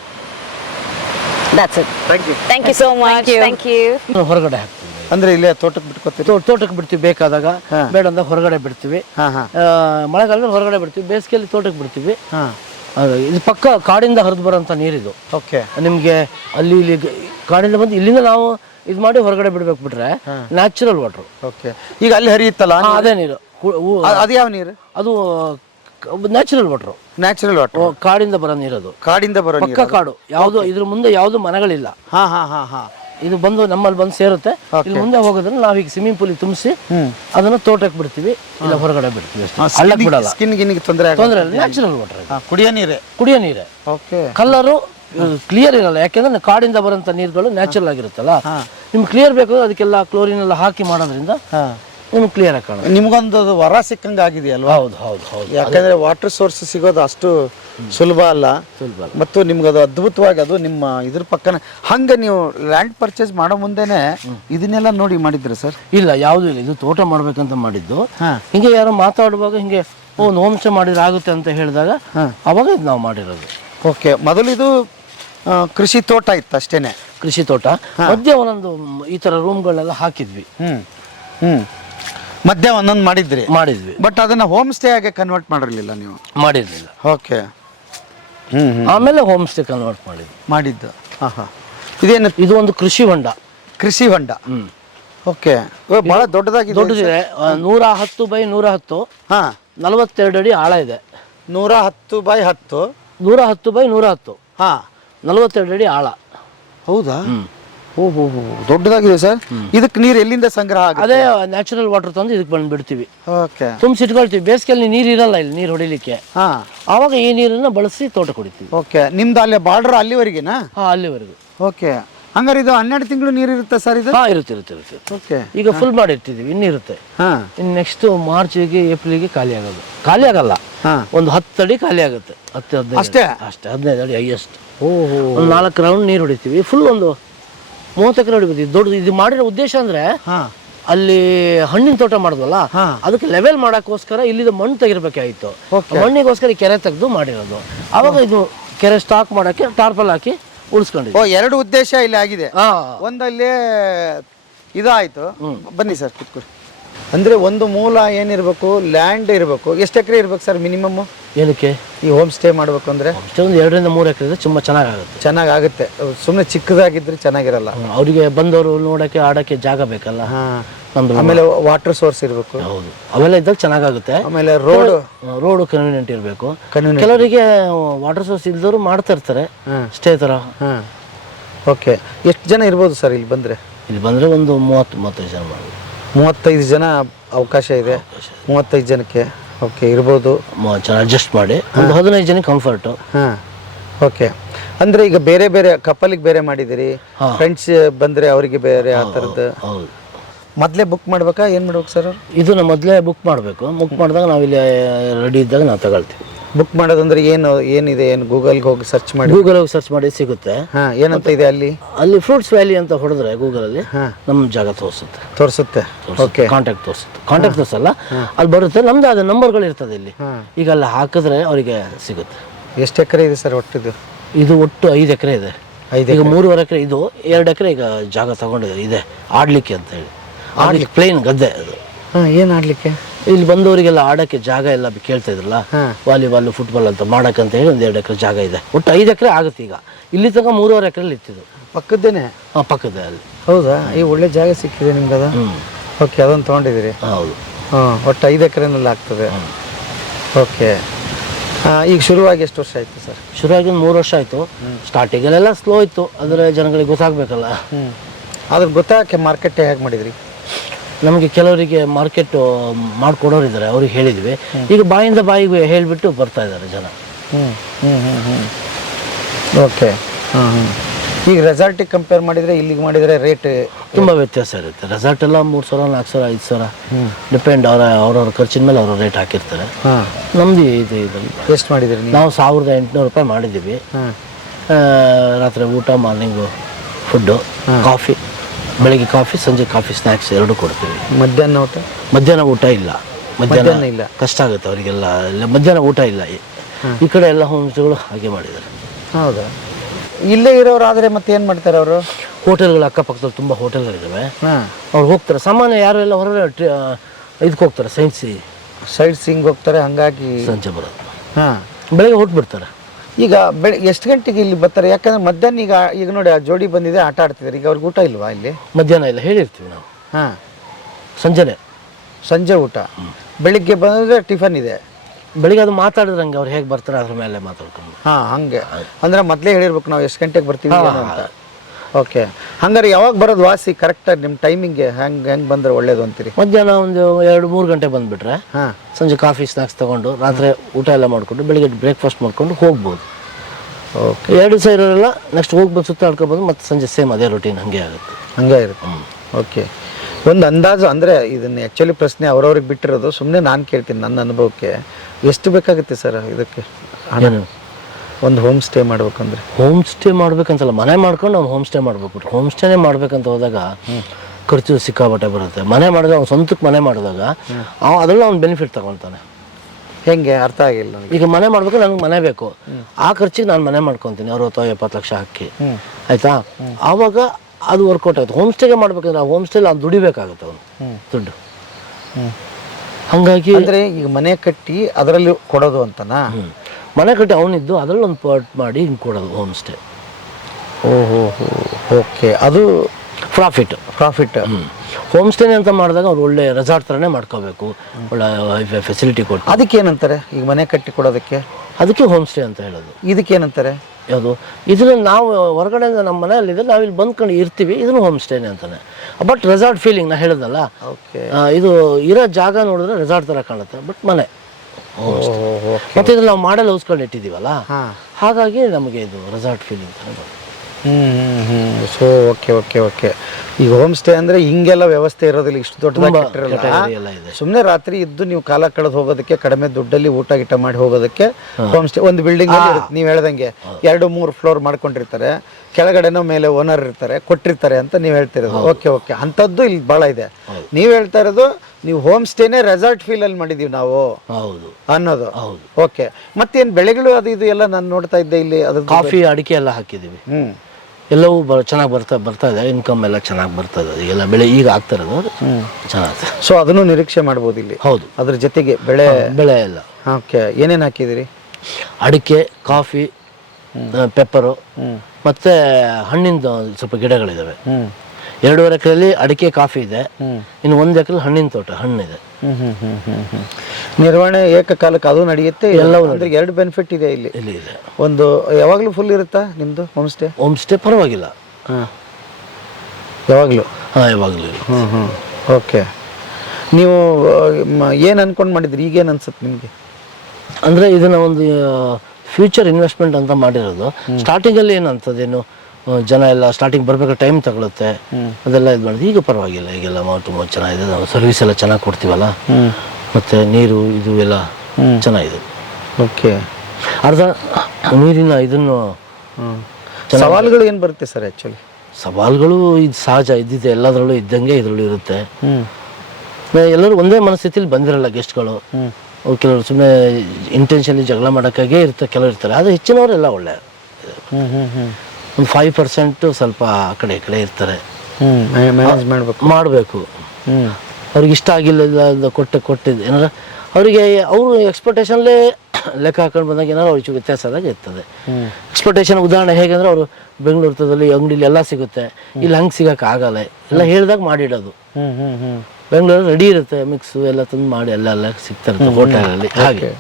that's it thank you thank you so much you. Thank you ಹೊರಗಡೆ ಹಾಕ್ತೀವಿ ಅಂದ್ರೆ ಇಲ್ಲೇ ತೋಟಕ್ಕೆ ಬಿಟ್ಕೋತೀವಿ ತೋ- ತೋಟಕ್ಕೆ ಬಿಡ್ತೀವಿ ಬೇಕಾದಾಗ. ಬೇಡ ಅಂದಾಗ ಹೊರಗಡೆ ಬಿಡ್ತೀವಿ. ಹಾ ಹಾ. ಆ, ಮಳೆಗಾಲದಲ್ಲಿ ಹೊರಗಡೆ ಬಿಡ್ತೀವಿ. ಬೇಸಿಗೆಯಲ್ಲಿ ತೋಟಕ್ಕೆ ಬಿಡ್ತೀವಿ. ಹಾ. ಆ, ಇದು ಪಕ್ಕ ಕಾಡಿಂದ ಹರಿದು ಬರೋಂಥ ನೀರಿದು. ಓಕೆ. ನಿಮಗೆ ಅಲ್ಲಿ ಇಲ್ಲಿ ಗ- ಕಾಡಿಂದ ಬಂದು ಇಲ್ಲಿಂದ ನಾವು ಇದು ಮಾಡಿ ಹೊರಗಡೆ ಬಿಡ್ಬೇಕು ಬಿಟ್ರೆ ನ್ಯಾಚುರಲ್ ವಾಟ್ರು ಓಕೆ. ಈಗ ಅಲ್ಲಿ ಹರಿಯುತ್ತಲ್ಲ ಅದೇ ನೀರು. ಕು- ಊ- ಅ- ಅದು ಯಾವ ನೀರು? ಅದು ನ್ಯಾಚುರಲ್ ವಾಟ್ರು ನ್ಯಾಚುರಲ್ ವಾಟರ್ ಕಾಡಿಂದ ಬರೋ ನೀರು ಅದು ಕಾಡಿಂದ ಬರೋ ಪಕ್ಕ ಕಾಡು. ಯಾವುದು ಇದ್ರ ಮುಂದೆ ಯಾವುದು ಮನೆಗಳಿಲ್ಲ. ಹಾ ಹಾ ಹಾ ಹಾ. ಇದು ಬಂದು ನಮ್ಮಲ್ಲಿ ಬಂದು ಸೇರುತ್ತೆ. ಇಲ್ಲಿ ಮುಂದೆ ಹೋಗೋದ್ರೆ ಈಗ ಸ್ವಿಮ್ಮಿಂಗ್ ಪೂಲ್ ತುಂಬಿಸಿ ಅದನ್ನ ತೋಟಕ್ಕೆ ಬಿಡ್ತೀವಿ ಇಲ್ಲ ಹೊರಗಡೆ ಬಿಡ್ತೀವಿ ಅಷ್ಟೇ. ಬಿಡಲ್ಲ. ಸ್ಕಿನ್ ತೊಂದರೆ ತೊಂದರೆ ನ್ಯಾಚುರಲ್ ವಾಟರ್ ಕುಡಿಯೋ ನೀರೇ. ಕುಡಿಯೋ ನೀರೇ. ಓಕೆ ಕಲರು ಕ್ಲಿಯರ್ ಇರಲ್ಲ ಯಾಕೆಂದ್ರೆ ಕಾಡಿಂದ ಬರುವಂತ ನೀರುಗಳು ನ್ಯಾಚುರಲ್ ಆಗಿರುತ್ತಲ್ಲ. ನಿಮ್ಗೆ ಕ್ಲಿಯರ್ ಬೇಕು ಅದಕ್ಕೆಲ್ಲ ಕ್ಲೋರಿನ್ ಎಲ್ಲ ಹಾಕಿ ಮಾಡೋದ್ರಿಂದ ನಿಮ್ಗೆ ಕ್ಲಿಯರ್ ಆಗಿ ಕಾಣುತ್ತೆ. ನಿಮ್ಗೊಂದು ಅದು ವರ ಸಿಕ್ಕಂಗೆ ಆಗಿದೆಯಲ್ವಾ ಹೌದು ಹೌದು ಹೌದು. ಯಾಕಂದ್ರೆ ವಾಟರ್ ಸೋರ್ಸ್ ಸಿಗೋದು ಅಷ್ಟು ಸುಲಭ ಅಲ್ಲ. ಸುಲಭ ಅಲ್ಲ. ಮತ್ತು ನಿಮ್ಗೆ ಅದು ಅದ್ಭುತವಾಗಿ ಅದು ನಿಮ್ಮ ಇದ್ರ ಪಕ್ಕನೆ ಹಂಗೆ ನೀವು ಲ್ಯಾಂಡ್ ಪರ್ಚೇಸ್ ಮಾಡೋ ಮುಂದೆನೆ ಇದನ್ನೆಲ್ಲ ನೋಡಿ ಮಾಡಿದ್ರಿ ಸರ್? ಇಲ್ಲ ಯಾವುದೂ ಇಲ್ಲ. ಇದು ತೋಟ ಮಾಡ್ಬೇಕಂತ ಮಾಡಿದ್ದು. ಹಾ. ಹಿಂಗೆ ಯಾರೋ ಮಾತಾಡುವಾಗ ಹಿಂಗೆ ಓ ನೋಂಶ ಮಾಡಿದ್ರೆ ಆಗುತ್ತೆ ಅಂತ ಹೇಳಿದಾಗ ಅವಾಗ ಇದು ನಾವು ಮಾಡಿರೋದು. ಓಕೆ ಮೊದಲು ಇದು ಆ, ಕೃಷಿ ತೋಟ ಇತ್ತು ಅಷ್ಟೇನೆ. ಕೃಷಿ ತೋಟ. ಮಧ್ಯೆ ಒಂದೊಂದು ಮ್, ಈ ಥರ ರೂಮ್ಗಳೆಲ್ಲ ಹಾಕಿದ್ವಿ. ಹ್ಞೂ ಹ್ಮ್. ಮಧ್ಯ ಒಂದೊಂದು ಮಾಡಿದ್ರಿ? ಮಾಡಿದ್ವಿ. ಬಟ್ ಅದನ್ನ ಹೋಮ್ ಸ್ಟೇ ಆಗಿ ಕನ್ವರ್ಟ್ ಮಾಡಿರಲಿಲ್ಲ ನೀವು? ಮಾಡಿರಲಿಲ್ಲ. ಓಕೆ ಆಮೇಲೆ ಹೋಮ್ ಸ್ಟೇ ಕನ್ವರ್ಟ್ ಮಾಡಿದ್ವಿ. ಮಾಡಿದ್ದು. ಹಾಂ ಹಾಂ ಇದೇನು? ಇದು ಒಂದು ಕೃಷಿ ಹೊಂಡ. ಕೃಷಿ ಹೊಂಡ? ಓಕೆ ಬಹಳ ದೊಡ್ಡದಾಗಿ ದೊಡ್ಡದಿದೆ. ನೂರ ಹತ್ತು ಬೈ ನೂರ ಹತ್ತು. ಹಾಂ. ನಲವತ್ತೆರಡು ಅಡಿ ಆಳ ಇದೆ. ನೂರ ಹತ್ತು ಬೈ ಹತ್ತು? ನೂರ ಹತ್ತು ಬೈ ನೂರ ಹತ್ತು. ಹಾ. ನಲವತ್ತೆರಡು ಅಡಿ ಆಳ. ಹೌದಾ? ಓಹೋ ದೊಡ್ಡದಾಗಿದೆ ಸರ್. ಇದಕ್ಕೆ ನೀರು ಎಲ್ಲಿಂದ ಸಂಗ್ರಹ ಆಗುತ್ತೆ? ಅದೇ ನ್ಯಾಚುರಲ್ ವಾಟರ್ ತಂದು ಇದಕ್ಕೆ ಬಂದು ಬಿಡ್ತೀವಿ ಓಕೆ. ತುಂಬಿಸಿ ಇಟ್ಕೊಳ್ತೀವಿ. ಬೇಸಿಗೆಯಲ್ಲಿ ನೀರು ಇರಲ್ಲ ಇಲ್ಲಿ ನೀರು ಹೊಡಿಲಿಕ್ಕೆ. ಹಾ. ಆವಾಗ ಈ ನೀರನ್ನ ಬಳಸಿ ತೋಟ ಕುಡಿತೀವಿ. ಓಕೆ. ನಿಮ್ದು ಅಲ್ಲೇ ಬಾರ್ಡರ್ ಅಲ್ಲಿವರೆಗೆನಾ? ಹಾಂ ಅಲ್ಲಿವರೆಗೂ. ಓಕೆ. ಹಂಗಾರೆ ಇದು ಹನ್ನೆರಡು ತಿಂಗಳು ನೀರು ಇರುತ್ತೆ ಸರ್ ಇದು? ಹಾಂ ಇರುತ್ತೆ ಇರುತ್ತೆ ಇರುತ್ತೆ. ಓಕೆ. ಈಗ ಫುಲ್ ಮಾಡಿರ್ತಿದ್ದೀವಿ ಇನ್ನಿರುತ್ತೆ ಹಾಂ. ಇನ್ನು ನೆಕ್ಸ್ಟ್ ಮಾರ್ಚಿಗೆ ಏಪ್ರಿಲ್ಗೆ ಖಾಲಿ ಆಗೋದು. ಖಾಲಿ ಆಗಲ್ಲ. ಹಾ. ಒಂದು ಹತ್ತು ಅಡಿ ಖಾಲಿ ಆಗುತ್ತೆ. ಹತ್ತು ಹದಿನೈದು ಅಷ್ಟೇ? ಅಷ್ಟೇ ಹದಿನೈದು ಅಡಿ ಹೈಯೆಸ್ಟ್. ಓಹೋ. ಒಂದು ನಾಲ್ಕು ರೌಂಡ್ ನೀರು ಹೊಡಿತೀವಿ. ಫುಲ್ ಒಂದು ಮೂವತ್ತು ಎಕರೆ ಹೊಡಿಬೇಕು ಇದು ದೊಡ್ಡದು ಇದು ಮಾಡಿರೋ ಉದ್ದೇಶ ಅಂದ್ರೆ ಹಾ. ಅಲ್ಲಿ ಹಣ್ಣಿನ ತೋಟ ಮಾಡಿದ್ವಲ್ಲ. ಅದಕ್ಕೆ ಲೆವೆಲ್ ಮಾಡೋಕ್ಕೋಸ್ಕರ ಇಲ್ಲಿದ ಮಣ್ಣು ತೆಗಿರ್ಬೇಕಾಗಿತ್ತು. ಮಣ್ಣಿಗೋಸ್ಕರ ಈ ಕೆರೆ ತೆಗೆದು ಮಾಡಿರೋದು. ಅವಾಗ ಇದು ಕೆರೆ ಸ್ಟಾಕ್ ಮಾಡೋಕ್ಕೆ ಟಾರ್ಪಲ್ ಹಾಕಿ ಓ ಉಳಿಸ್ಕೊಂಡಿದ್ವಿ ಎರಡು ಉದ್ದೇಶ ಇಲ್ಲಿ ಆಗಿದೆ. ಹಾಂ. ಒಂದಲ್ಲಿ ಇದಾಯ್ತು. ಬನ್ನಿ ಸರ್ ಕುತ್ಕೊಡಿ ಅಂದ್ರೆ ಒಂದು ಮೂಲ ಏನಿರಬೇಕು ಲ್ಯಾಂಡ್ ಇರಬೇಕು. ಎಷ್ಟು ಎಕರೆ ಇರಬೇಕು ಸರ್ ಮಿನಿಮಮ್ ಏನಕ್ಕೆ? ಈ ಹೋಮ್ ಸ್ಟೇ ಮಾಡಬೇಕು ಅಂದ್ರೆ? ಒಂದು ಎರಡರಿಂದ ಮೂರು ಎಕರೆ ಇದ್ರೆ ತುಂಬ ಚೆನ್ನಾಗಾಗುತ್ತೆ. ಚೆನ್ನಾಗ್ ಆಗುತ್ತೆ ಸುಮ್ಮನೆ ಚಿಕ್ಕದಾಗಿದ್ರೆ ಚೆನ್ನಾಗಿರಲ್ಲ. ಅವರಿಗೆ ಬಂದವರು ನೋಡೋಕ್ಕೆ ಆಡೋಕ್ಕೆ ಜಾಗ ಬೇಕಲ್ಲ. ಹಾ. ನಮ್ದು ಆಮೇಲೆ ವಾಟರ್ ಸೋರ್ಸ್ ಇರಬೇಕು. ಹೌದು. ಅವೆಲ್ಲ ಇದ್ದಾಗ ಚೆನ್ನಾಗಾಗುತ್ತೆ. ಆಮೇಲೆ ರೋಡ್ ರೋಡ್ ಕನ್ವೀನಿಯಂಟ್ ಇರಬೇಕು. ಕೆಲವರಿಗೆ ವಾಟರ್ ಸೋರ್ಸ್ ಇಲ್ದವರು ಮಾಡ್ತಾ ಇರ್ತಾರೆ. ಸ್ಟೇ ಥರ ಹಾ. ಓಕೆ ಎಷ್ಟು ಜನ ಇರ್ಬೋದು ಸರ್ ಇಲ್ಲಿ ಬಂದ್ರೆ? ಇಲ್ಲಿ ಬಂದರೆ ಒಂದು ಮೂವತ್ತು ಮೂವತ್ತೈದು ಜನ ಮಾಡ್ಬೋದು. ಮೂವತ್ತೈದು ಜನ ಅವಕಾಶ ಇದೆ. ಮೂವತ್ತೈದು ಜನಕ್ಕೆ. ಓಕೆ ಇರ್ಬೋದು. ಅಡ್ಜಸ್ಟ್ ಮಾಡಿ. ಒಂದು ಹದಿನೈದು ಜನಕ್ಕೆ ಕಂಫರ್ಟು ಹಾಂ. ಓಕೆ ಅಂದರೆ ಈಗ ಬೇರೆ ಬೇರೆ ಕಪಲಿಗೆ ಬೇರೆ ಮಾಡಿದಿರಿ ಫ್ರೆಂಡ್ಸ್ ಬಂದರೆ ಅವರಿಗೆ ಬೇರೆ ಆ ಥರದ್ದು ಹೌದು. ಮೊದಲೇ ಬುಕ್ ಮಾಡ್ಬೇಕಾ? ಏನು ಮಾಡ್ಬೇಕು ಸರ್ ಇದು ನಾವು ಮೊದಲೇ ಬುಕ್ ಮಾಡಬೇಕು. ಬುಕ್ ಮಾಡಿದಾಗ ನಾವು ಇಲ್ಲಿ ರೆಡಿ ಇದ್ದಾಗ ನಾವು ತಗೊಳ್ತೀವಿ. ಬುಕ್ ಮಾಡೋದಂದ್ರೆ ಏನು ಏನಿದೆ ಏನು ಗೂಗಲ್ಗೆ ಹೋಗಿ ಸರ್ಚ್ ಮಾಡಿ? ಗೂಗಲ್ ಹೋಗಿ ಸರ್ಚ್ ಮಾಡಿ ಸಿಗುತ್ತೆ. ಹಾಂ ಏನಂತ ಇದೆ ಅಲ್ಲಿ? ಅಲ್ಲಿ ಫ್ರೂಟ್ಸ್ ವ್ಯಾಲಿ ಅಂತ ಹೊಡೆದ್ರೆ ಗೂಗಲಲ್ಲಿ ನಮ್ಮ ಜಾಗ ತೋರಿಸುತ್ತೆ. ತೋರಿಸುತ್ತೆ? ಓಕೆ ಕಾಂಟ್ಯಾಕ್ಟ್ ತೋರಿಸುತ್ತೆ. ಕಾಂಟ್ಯಾಕ್ಟ್ ತೋರಿಸಲ್ಲ? ಅಲ್ಲಿ ಬರುತ್ತೆ. ನಮ್ದು ಅದು ನಂಬರ್ಗಳು ಇರ್ತದೆ ಇಲ್ಲಿ. ಈಗ ಅಲ್ಲಿ ಹಾಕಿದ್ರೆ ಅವರಿಗೆ ಸಿಗುತ್ತೆ. ಎಷ್ಟು ಎಕರೆ ಇದೆ ಸರ್ ಒಟ್ಟಿದು? ಇದು ಒಟ್ಟು ಐದು ಎಕರೆ ಇದೆ. ಐದು ಈಗ ಮೂರುವರೆ ಎಕರೆ ಇದು ಎರಡು ಎಕರೆ ಈಗ ಜಾಗ ತಗೊಂಡಿದೆ. ಇದೆ. ಆಡ್ಲಿಕ್ಕೆ ಅಂತ ಹೇಳಿ. ಆಡ್ಲಿಕ್ಕೆ ಪ್ಲೇನ್ ಗದ್ದೆ ಅದು. ಹಾಂ ಏನು ಆಡಲಿಕ್ಕೆ? ಇಲ್ಲಿ ಬಂದವರಿಗೆಲ್ಲ ಆಡಕ್ಕೆ ಜಾಗ ಎಲ್ಲ ಕೇಳ್ತಾ ಇದ್ರಲ್ಲ? ವಾಲಿಬಾಲ್ ಫುಟ್ಬಾಲ್ ಅಂತ ಮಾಡಕ್ ಅಂತ ಹೇಳಿ ಒಂದು ಎರಡು ಎಕರೆ ಜಾಗ ಇದೆ. ಒಟ್ಟು ಐದು ಎಕರೆ ಆಗುತ್ತೆ ಈಗ. ಇಲ್ಲಿ ತನಕ ಮೂರುವರೆ ಎಕರೆಲಿ ಇತ್ತಿದ್ದು ಪಕ್ಕದ್ದೇನೆ? ಹಾಂ ಪಕ್ಕದ ಅಲ್ಲಿ. ಹೌದಾ? ಈ ಒಳ್ಳೆ ಜಾಗ ಸಿಕ್ಕಿದೆ ನಿಮ್ಗೆ ಅದು ಓಕೆ ಅದೊಂದು ತೊಗೊಂಡಿದ್ದೀರಿ. ಹೌದು. ಹಾಂ ಒಟ್ಟು ಐದು ಎಕರೆನಲ್ಲಿ ಆಗ್ತದೆ. ಓಕೆ ಈಗ ಶುರುವಾಗಿ ಎಷ್ಟು ವರ್ಷ ಆಯಿತು ಸರ್? ಶುರುವಾಗಿ ಒಂದು ಮೂರು ವರ್ಷ ಆಯಿತು. ಸ್ಟಾರ್ಟಿಂಗಲ್ಲೆಲ್ಲ ಸ್ಲೋ ಇತ್ತು. ಅಂದರೆ ಜನಗಳಿಗೆ ಗೊತ್ತಾಗಬೇಕಲ್ಲ. ಹ್ಞೂ ಅದ್ರ ಗೊತ್ತಾಗಕ್ಕೆ ಮಾರ್ಕೆಟ್ ಹೇಗೆ ಮಾಡಿದ್ರಿ? ನಮಗೆ ಕೆಲವರಿಗೆ ಮಾರ್ಕೆಟ್ ಮಾಡಿಕೊಡೋರು ಇದ್ದಾರೆ ಅವ್ರಿಗೆ ಹೇಳಿದ್ವಿ. ಈಗ ಬಾಯಿಂದ ಬಾಯಿಗೆ ಹೇಳಿಬಿಟ್ಟು ಬರ್ತಾ ಇದ್ದಾರೆ ಜನ. ಹ್ಞೂ ಹ್ಞೂ ಹ್ಞೂ ಹ್ಞೂ ಓಕೆ ಈಗ ರೆಸಾರ್ಟಿಗೆ ಕಂಪೇರ್ ಮಾಡಿದರೆ ಇಲ್ಲಿಗೆ ಮಾಡಿದರೆ ರೇಟ್ ತುಂಬ ವ್ಯತ್ಯಾಸ ಇರುತ್ತೆ. ರೆಸಾರ್ಟ್ ಎಲ್ಲ ಮೂರು ಸಾವಿರ ನಾಲ್ಕು ಸಾವಿರ ಐದು ಸಾವಿರ. ಡಿಪೆಂಡ್ ಅವರ ಅವ್ರವ್ರ ಖರ್ಚಿನ ಮೇಲೆ ಅವರು ರೇಟ್ ಹಾಕಿರ್ತಾರೆ. ಹಾಂ. ನಮ್ದು ಇದು ಇದರಲ್ಲಿ ಎಷ್ಟು ಮಾಡಿದಿರಿ ನಾವು? ಸಾವಿರದ ಎಂಟುನೂರು ರೂಪಾಯಿ ಮಾಡಿದ್ದೀವಿ. ರಾತ್ರಿ ಊಟ ಮಾರ್ನಿಂಗು ಫುಡ್ಡು ಕಾಫಿ ಬೆಳಿಗ್ಗೆ ಕಾಫಿ ಸಂಜೆ ಕಾಫಿ ಸ್ನ್ಯಾಕ್ಸ್ ಎರಡು ಕೊಡ್ತೀವಿ. ಮಧ್ಯಾಹ್ನ ಊಟ? ಮಧ್ಯಾಹ್ನ ಊಟ ಇಲ್ಲ. ಮಧ್ಯಾಹ್ನ ಇಲ್ಲ. ಕಷ್ಟ ಆಗುತ್ತೆ ಅವರಿಗೆಲ್ಲ. ಇಲ್ಲ ಮಧ್ಯಾಹ್ನ ಊಟ ಇಲ್ಲ. ಈ- ಕಡೆ ಎಲ್ಲ ಹೋಮ್ಸ್ಟೇಗಳು ಹಾಗೆ ಮಾಡಿದ್ದಾರೆ. ಹೌದಾ? ಇಲ್ಲೇ ಇರೋರಾದರೆ ಮತ್ತೆ ಏನು ಮಾಡ್ತಾರೆ ಅವರು? ಹೋಟೆಲ್ಗಳು ಅಕ್ಕಪಕ್ಕದಲ್ಲಿ ತುಂಬ ಹೋಟೆಲ್ಗಳಿದ್ದಾವೆ ಹಾಂ. ಅವ್ರು ಹೋಗ್ತಾರೆ. ಸಾಮಾನ್ಯ ಯಾರು ಎಲ್ಲ ಹೊರಗಡೆ ಇದಕ್ಕೆ ಹೋಗ್ತಾರೆ ಸೈನ್ಸಿ ಸೈಡ್ ಸಿಂಗ್ ಹೋಗ್ತಾರೆ ಹಂಗಾಗಿ ಸಂಜೆ ಬರೋದು. ಹಾಂ. ಬೆಳಗ್ಗೆ ಹೊಟ್ಬಿಡ್ತಾರೆ ಈಗ ಬೆಳೆ ಎಷ್ಟು ಗಂಟೆಗೆ ಇಲ್ಲಿ ಬರ್ತಾರೆ? ಯಾಕಂದ್ರೆ ಮಧ್ಯಾಹ್ನ ಈಗ ಈಗ ನೋಡಿ ಆ ಜೋಡಿ ಬಂದಿದೆ ಆಟ ಆಡ್ತಿದ್ದಾರೆ. ಈಗ ಅವ್ರಿಗೆ ಊಟ ಇಲ್ವಾ ಇಲ್ಲಿ? ಮಧ್ಯಾಹ್ನ ಇಲ್ಲ ಹೇಳಿರ್ತೀವಿ ನಾವು. ಹಾಂ. ಸಂಜೆನೆ. ಸಂಜೆ ಊಟ. ಬೆಳಿಗ್ಗೆ ಬಂದರೆ ಟಿಫನ್ ಇದೆ. ಬೆಳಿಗ್ಗೆ ಅದು ಮಾತಾಡಿದ್ರಂಗೆ ಅವ್ರು ಹೇಗೆ ಬರ್ತಾರೆ ಅದ್ರ ಮೇಲೆ ಮಾತಾಡ್ಕೊಂಡು. ಹಾಂ ಹಂಗೆ. ಅಂದ್ರೆ ಮೊದಲೇ ಹೇಳಿರ್ಬೇಕು ನಾವು ಎಷ್ಟು ಗಂಟೆಗೆ ಬರ್ತೀವಿ ಏನು ಅಂತ. ಓಕೆ ಹಂಗಾರೆ ಯಾವಾಗ ಬರೋದು ವಾಸಿ? ಕರೆಕ್ಟಾಗಿ ನಿಮ್ಮ ಟೈಮಿಂಗ್ ಹೆಂಗೆ ಹೆಂಗೆ ಬಂದರೆ ಒಳ್ಳೇದು ಅಂತೀರಿ? ಮಧ್ಯಾಹ್ನ ಒಂದು ಎರಡು ಮೂರು ಗಂಟೆ ಬಂದುಬಿಟ್ರೆ ಹಾಂ. ಸಂಜೆ ಕಾಫಿ ಸ್ನಾಕ್ಸ್ ತಗೊಂಡು ರಾತ್ರಿ ಊಟ ಎಲ್ಲ ಮಾಡಿಕೊಂಡು ಬೆಳಿಗ್ಗೆ ಬ್ರೇಕ್ಫಾಸ್ಟ್ ಮಾಡ್ಕೊಂಡು ಹೋಗ್ಬೋದು. ಓಕೆ ಎರಡು ಇರೋರೆಲ್ಲ ನೆಕ್ಸ್ಟ್ ಹೋಗ್ಬೋದು ಸುತ್ತಾಡ್ಕೊಬೋದು ಮತ್ತೆ ಸಂಜೆ ಸೇಮ್ ಅದೇ ರೊಟೀನ್ ಹಂಗೆ ಆಗುತ್ತೆ. ಹಂಗೆ ಇರುತ್ತೆ ಓಕೆ ಒಂದು ಅಂದಾಜು ಅಂದರೆ ಇದನ್ನು ಆ್ಯಕ್ಚುಲಿ ಪ್ರಶ್ನೆ ಅವ್ರವ್ರಿಗೆ ಬಿಟ್ಟಿರೋದು ಸುಮ್ಮನೆ ನಾನು ಕೇಳ್ತೀನಿ ನನ್ನ ಅನುಭವಕ್ಕೆ. ಎಷ್ಟು ಬೇಕಾಗುತ್ತೆ ಸರ್ ಇದಕ್ಕೆ ಹಣ? ಒಂದು ಹೋಮ್ ಸ್ಟೇ ಮಾಡ್ಬೇಕಂದ್ರೆ. ಹೋಮ್ ಸ್ಟೇ ಮಾಡ್ಬೇಕಂತಲ್ಲ ಮನೆ ಮಾಡ್ಕೊಂಡು ಅವ್ನು ಹೋಮ್ ಸ್ಟೇ ಮಾಡ್ಬೇಕು. ಹೋಮ್ ಸ್ಟೇನೇ ಮಾಡ್ಬೇಕಂತ ಹೋದಾಗ ಖರ್ಚು ಸಿಕ್ಕಾಪಟ್ಟೆ ಬರುತ್ತೆ. ಮನೆ ಮಾಡಿದಾಗ ಅವ್ನು ಸ್ವಂತಕ್ಕೆ ಮನೆ ಮಾಡಿದಾಗ ಅವ ಅದರಲ್ಲಿ ಅವ್ನು ಬೆನಿಫಿಟ್ ತಗೊಳ್ತಾನೆ. ಹೆಂಗೆ? ಅರ್ಥ ಆಗಿಲ್ಲ ಈಗ ಮನೆ ಮಾಡ್ಬೇಕು ನನಗೆ ಮನೆ ಬೇಕು. ಆ ಖರ್ಚಿಗೆ ನಾನು ಮನೆ ಮಾಡ್ಕೊತೀನಿ. ಅರವತ್ತು ಎಪ್ಪತ್ತು ಲಕ್ಷ ಹಾಕಿ. ಆಯ್ತಾ? ಆವಾಗ ಅದು ವರ್ಕೌಟ್ ಆಗುತ್ತೆ. ಹೋಮ್ ಸ್ಟೇಗೆ ಮಾಡ್ಬೇಕಂದ್ರೆ ಆ ಹೋಮ್ ಸ್ಟೇಲಿ ಅವ್ನು ದುಡಿಬೇಕಾಗುತ್ತೆ ಅವನು. ದುಡ್ಡು. ಹಂಗಾಗಿ ಅಂದರೆ ಈಗ ಮನೆ ಕಟ್ಟಿ ಅದರಲ್ಲಿ ಕೊಡೋದು ಅಂತನಾ. ಮನೆ ಕಟ್ಟಿ ಅವನಿದ್ದು ಅದರಲ್ಲೊಂದು ಪಾರ್ಟ್ ಮಾಡಿ ಹಿಂಗೆ ಕೊಡೋದು ಹೋಮ್ ಸ್ಟೇ ಓಹೋ ಓಕೆ ಅದು ಪ್ರಾಫಿಟ್ ಪ್ರಾಫಿಟ್ ಹೋಮ್. ಸ್ಟೇನೆ ಅಂತ ಮಾಡಿದಾಗ ಅವ್ರು ಒಳ್ಳೆ ರೆಸಾರ್ಟ್ ಥರನೇ ಮಾಡ್ಕೋಬೇಕು. ಒಳ್ಳೆ ಫೆಸಿಲಿಟಿ ಕೊಟ್ಟು. ಅದಕ್ಕೆ ಏನಂತಾರೆ ಈಗ ಮನೆ ಕಟ್ಟಿ ಕೊಡೋದಕ್ಕೆ? ಅದಕ್ಕೆ ಹೋಮ್ ಸ್ಟೇ ಅಂತ ಹೇಳೋದು. ಇದಕ್ಕೆ ಏನಂತಾರೆ ಯಾವುದು? ಇದನ್ನು ನಾವು ಹೊರಗಡೆಯಿಂದ ನಮ್ಮ ಮನೆಯಲ್ಲಿದೆ ನಾವು ಇಲ್ಲಿ ಬಂದ್ಕೊಂಡು ಇರ್ತೀವಿ ಇದನ್ನು ಹೋಮ್ ಸ್ಟೇನೇ ಅಂತಾನೆ. ಬಟ್ ರೆಸಾರ್ಟ್ ಫೀಲಿಂಗ್ ನಾ ಹೇಳಿದಲ್ಲ ಓಕೆ ಇದು ಇರೋ ಜಾಗ ನೋಡಿದ್ರೆ ರೆಸಾರ್ಟ್ ಥರ ಕಾಣುತ್ತೆ ಬಟ್ ಮನೆ. ಮತ್ತೆ ಇದನ್ನ ನಾವು ಮಾಡಲ್ ಹೌಸ್ಕೊಂಡು ಇಟ್ಟಿದೀವಲ್ಲ ಹಾಗಾಗಿ ನಮಗೆ ಇದು ರೆಸಾರ್ಟ್ ಫೀಲಿಂಗ್ ಹ್ಞೂ ಹ್ಞೂ ಸೊ ಓಕೆ ಓಕೆ ಓಕೆ ಈಗ ಹೋಮ್ ಸ್ಟೇ ಅಂದ್ರೆ ಹಿಂಗೆಲ್ಲ ವ್ಯವಸ್ಥೆ ಇರೋದಿಲ್ಲ ಇಷ್ಟು ಇದೆ. ಸುಮ್ಮನೆ ರಾತ್ರಿ ಇದ್ದು ನೀವು ಕಾಲ ಕಳೆದು ಹೋಗೋದಕ್ಕೆ ಕಡಿಮೆ ದುಡ್ಡಲ್ಲಿ ಊಟ ಗೀಟ ಮಾಡಿ ಹೋಗೋದಕ್ಕೆ ಹೋಮ್ ಸ್ಟೇ ಒಂದು ಬಿಲ್ಡಿಂಗ್ ನೀವು ಹೇಳ್ದಂಗೆ ಎರಡು ಮೂರು ಫ್ಲೋರ್ ಮಾಡ್ಕೊಂಡಿರ್ತಾರೆ. ಕೆಳಗಡೆನೋ ಮೇಲೆ ಓನರ್ ಇರ್ತಾರೆ ಕೊಟ್ಟಿರ್ತಾರೆ ಅಂತ ನೀವು ಹೇಳ್ತಿರೋದು. ಓಕೆ ಓಕೆ ಅಂಥದ್ದು ಇಲ್ಲಿ ಭಾಳ ಇದೆ. ನೀವು ಹೇಳ್ತಾ ಇರೋದು ನೀವು ಹೋಮ್ ಸ್ಟೇನೇ ರೆಸಾರ್ಟ್ ಫೀಲಲ್ಲಿ ಮಾಡಿದೀವಿ ನಾವು. ಹೌದು. ಅನ್ನೋದು. ಹೌದು. ಓಕೆ ಮತ್ತೇನು ಬೆಳೆಗಳು ಅದು ಇದು ಎಲ್ಲ ನಾನು ನೋಡ್ತಾ ಇದ್ದೆ ಇಲ್ಲಿ ಅದು ಕಾಫಿ ಅಡಿಕೆ ಎಲ್ಲ ಹಾಕಿದ್ದೀವಿ ಎಲ್ಲವೂ ಬ ಚೆನ್ನಾಗಿ ಬರ್ತಾ ಬರ್ತಾ ಇದೆ. ಇನ್ಕಮ್ ಎಲ್ಲ ಚೆನ್ನಾಗಿ ಬರ್ತಾ ಇದೆ. ಈಗೆಲ್ಲ ಬೆಳೆ ಈಗ ಆಗ್ತಾ ಇರೋದು ಚೆನ್ನಾಗಿ ಸೊ ಅದನ್ನು ನಿರೀಕ್ಷೆ ಮಾಡ್ಬೋದು ಇಲ್ಲಿ. ಹೌದು. ಅದ್ರ ಜೊತೆಗೆ ಬೆಳೆ ಬೆಳೆ ಎಲ್ಲ. ಓಕೆ ಏನೇನು ಹಾಕಿದಿರಿ ಅಡಿಕೆ ಕಾಫಿ ಪೆಪ್ಪರು ಮತ್ತೆ ಹಣ್ಣಿನದು ಸ್ವಲ್ಪ ಗಿಡಗಳಿದಾವೆ. ಎರಡೂವರೆ ಎಕರೆಯಲ್ಲಿ ಅಡಿಕೆ ಕಾಫಿ ಇದೆ. ಇನ್ನು ಒಂದು ಎಕರೆ ಹಣ್ಣಿನ ತೋಟ ಹಣ್ಣಿದೆ. ನಿರ್ವಹಣೆ ಏಕಕಾಲಕ್ಕೆ ಅದು ನಡೆಯುತ್ತೆ? ಎಲ್ಲವೂ ಅಂದ್ರೆ ಎರಡು ಬೆನಿಫಿಟ್ ಇದೆ ಇಲ್ಲಿ. ಇಲ್ಲಿ ಇದೆ. ಒಂದು ಯಾವಾಗಲೂ ಫುಲ್ ಇರುತ್ತಾ ನಿಮ್ಮದು ಹೋಮ್ ಸ್ಟೇ ಹೋಮ್ ಸ್ಟೇ ಪರವಾಗಿಲ್ಲ. ಯಾವಾಗಲೂ? ಹಾಂ ಯಾವಾಗಲೂ ಹ್ಞೂ ಹ್ಞೂ ಓಕೆ ನೀವು ಏನು ಅನ್ಕೊಂಡು ಮಾಡಿದ್ರಿ? ಈಗೇನು ಅನ್ಸುತ್ತೆ ನಿಮಗೆ? ಅಂದರೆ ಇದನ್ನ ಒಂದು ಫ್ಯೂಚರ್ ಇನ್ವೆಸ್ಟ್ಮೆಂಟ್ ಅಂತ ಮಾಡಿರೋದು. ಸ್ಟಾರ್ಟಿಂಗಲ್ಲಿ ಏನು ಅಂತದೇನು ಆ, ಜನ ಎಲ್ಲ ಸ್ಟಾರ್ಟಿಂಗ್ ಬರಬೇಕಾದ್ರೆ ಟೈಮ್ ತಗೊಳುತ್ತೆ. ಅದೆಲ್ಲ ಇದು ಮಾಡಿದ್ವಿ ಈಗ ಪರವಾಗಿಲ್ಲ ಈಗೆಲ್ಲ ತುಂಬ ಚೆನ್ನಾಗಿದೆ. ನಾವು ಸರ್ವಿಸ್ ಎಲ್ಲ ಚೆನ್ನಾಗಿ ಕೊಡ್ತೀವಲ್ಲ? ಮತ್ತು ನೀರು ಇದು ಎಲ್ಲ ಚೆನ್ನಾಗಿದೆ. ಓಕೆ. ಅರ್ಧ ನೀರಿನ ಇದನ್ನು ಸವಾಲುಗಳು ಏನು ಬರುತ್ತೆ ಸರ್ ಆ್ಯಕ್ಚುಲಿ ಸವಾಲುಗಳು ಇದು ಸಹಜ ಇದ್ದಿದೆ ಎಲ್ಲದರಲ್ಲೂ ಇದ್ದಂಗೆ ಇದರಲ್ಲೂ ಇರುತ್ತೆ. ಎಲ್ಲರೂ ಒಂದೇ ಮನಸ್ಥಿತಿಲಿ ಬಂದಿರಲ್ಲ ಗೆಸ್ಟ್ಗಳು ಕೆಲವರು ಸುಮ್ಮನೆ ಇಂಟೆನ್ಷನ್ಲಿ ಜಗಳ ಮಾಡೋಕ್ಕಾಗೇ ಇರ್ತಾರೆ ಕೆಲವರು ಇರ್ತಾರೆ. ಆದರೆ ಹೆಚ್ಚಿನವರೆಲ್ಲ ಒಳ್ಳೆ. ಒಂದು ಫೈವ್ ಪರ್ಸೆಂಟು ಸ್ವಲ್ಪ ಆ ಕಡೆ ಈ ಕಡೆ ಇರ್ತಾರೆ. ಮ್ಯಾನೇಜ್ ಮಾಡಬೇಕು. ಮಾಡಬೇಕು. ಅವ್ರಿಗೆ ಇಷ್ಟ ಆಗಿಲ್ಲ ಕೊಟ್ಟೆ ಕೊಟ್ಟಿದ್ದು ಏನಾರ ಅವರಿಗೆ ಅವರು ಎಕ್ಸ್ಪೆಕ್ಟೇಷನ್ಲೇ ಲೆಕ್ಕ ಹಾಕೊಂಡು ಬಂದಾಗ ಏನಾರು ಅವ್ರಿಗೆ ವ್ಯತ್ಯಾಸ ಆದಾಗ ಇರ್ತದೆ. ಎಕ್ಸ್ಪೆಕ್ಟೇಷನ್ ಉದಾಹರಣೆ ಹೇಗೆಂದ್ರೆ ಅವರು ಬೆಂಗಳೂರು ಹತ್ರದಲ್ಲಿ ಅಂಗಡಿಲಿ ಎಲ್ಲ ಸಿಗುತ್ತೆ. ಇಲ್ಲಿ ಹಂಗೆ ಸಿಗೋಕ್ಕಾಗಲ್ಲ ಆಗಲ್ಲ. ಎಲ್ಲ ಹೇಳಿದಾಗ ಮಾಡಿಡೋದು. ಹ್ಞೂ ಹ್ಞೂ ಹ್ಞೂ ರೆಡಿ ಇರುತ್ತೆ ಮಿಕ್ಸ್ ಎಲ್ಲ ತಂದು ಮಾಡಿ ಎಲ್ಲ ಎಲ್ಲ ಸಿಗ್ತಾರೆ ಹೋಟೆಲಲ್ಲಿ ಹಾಗೆ.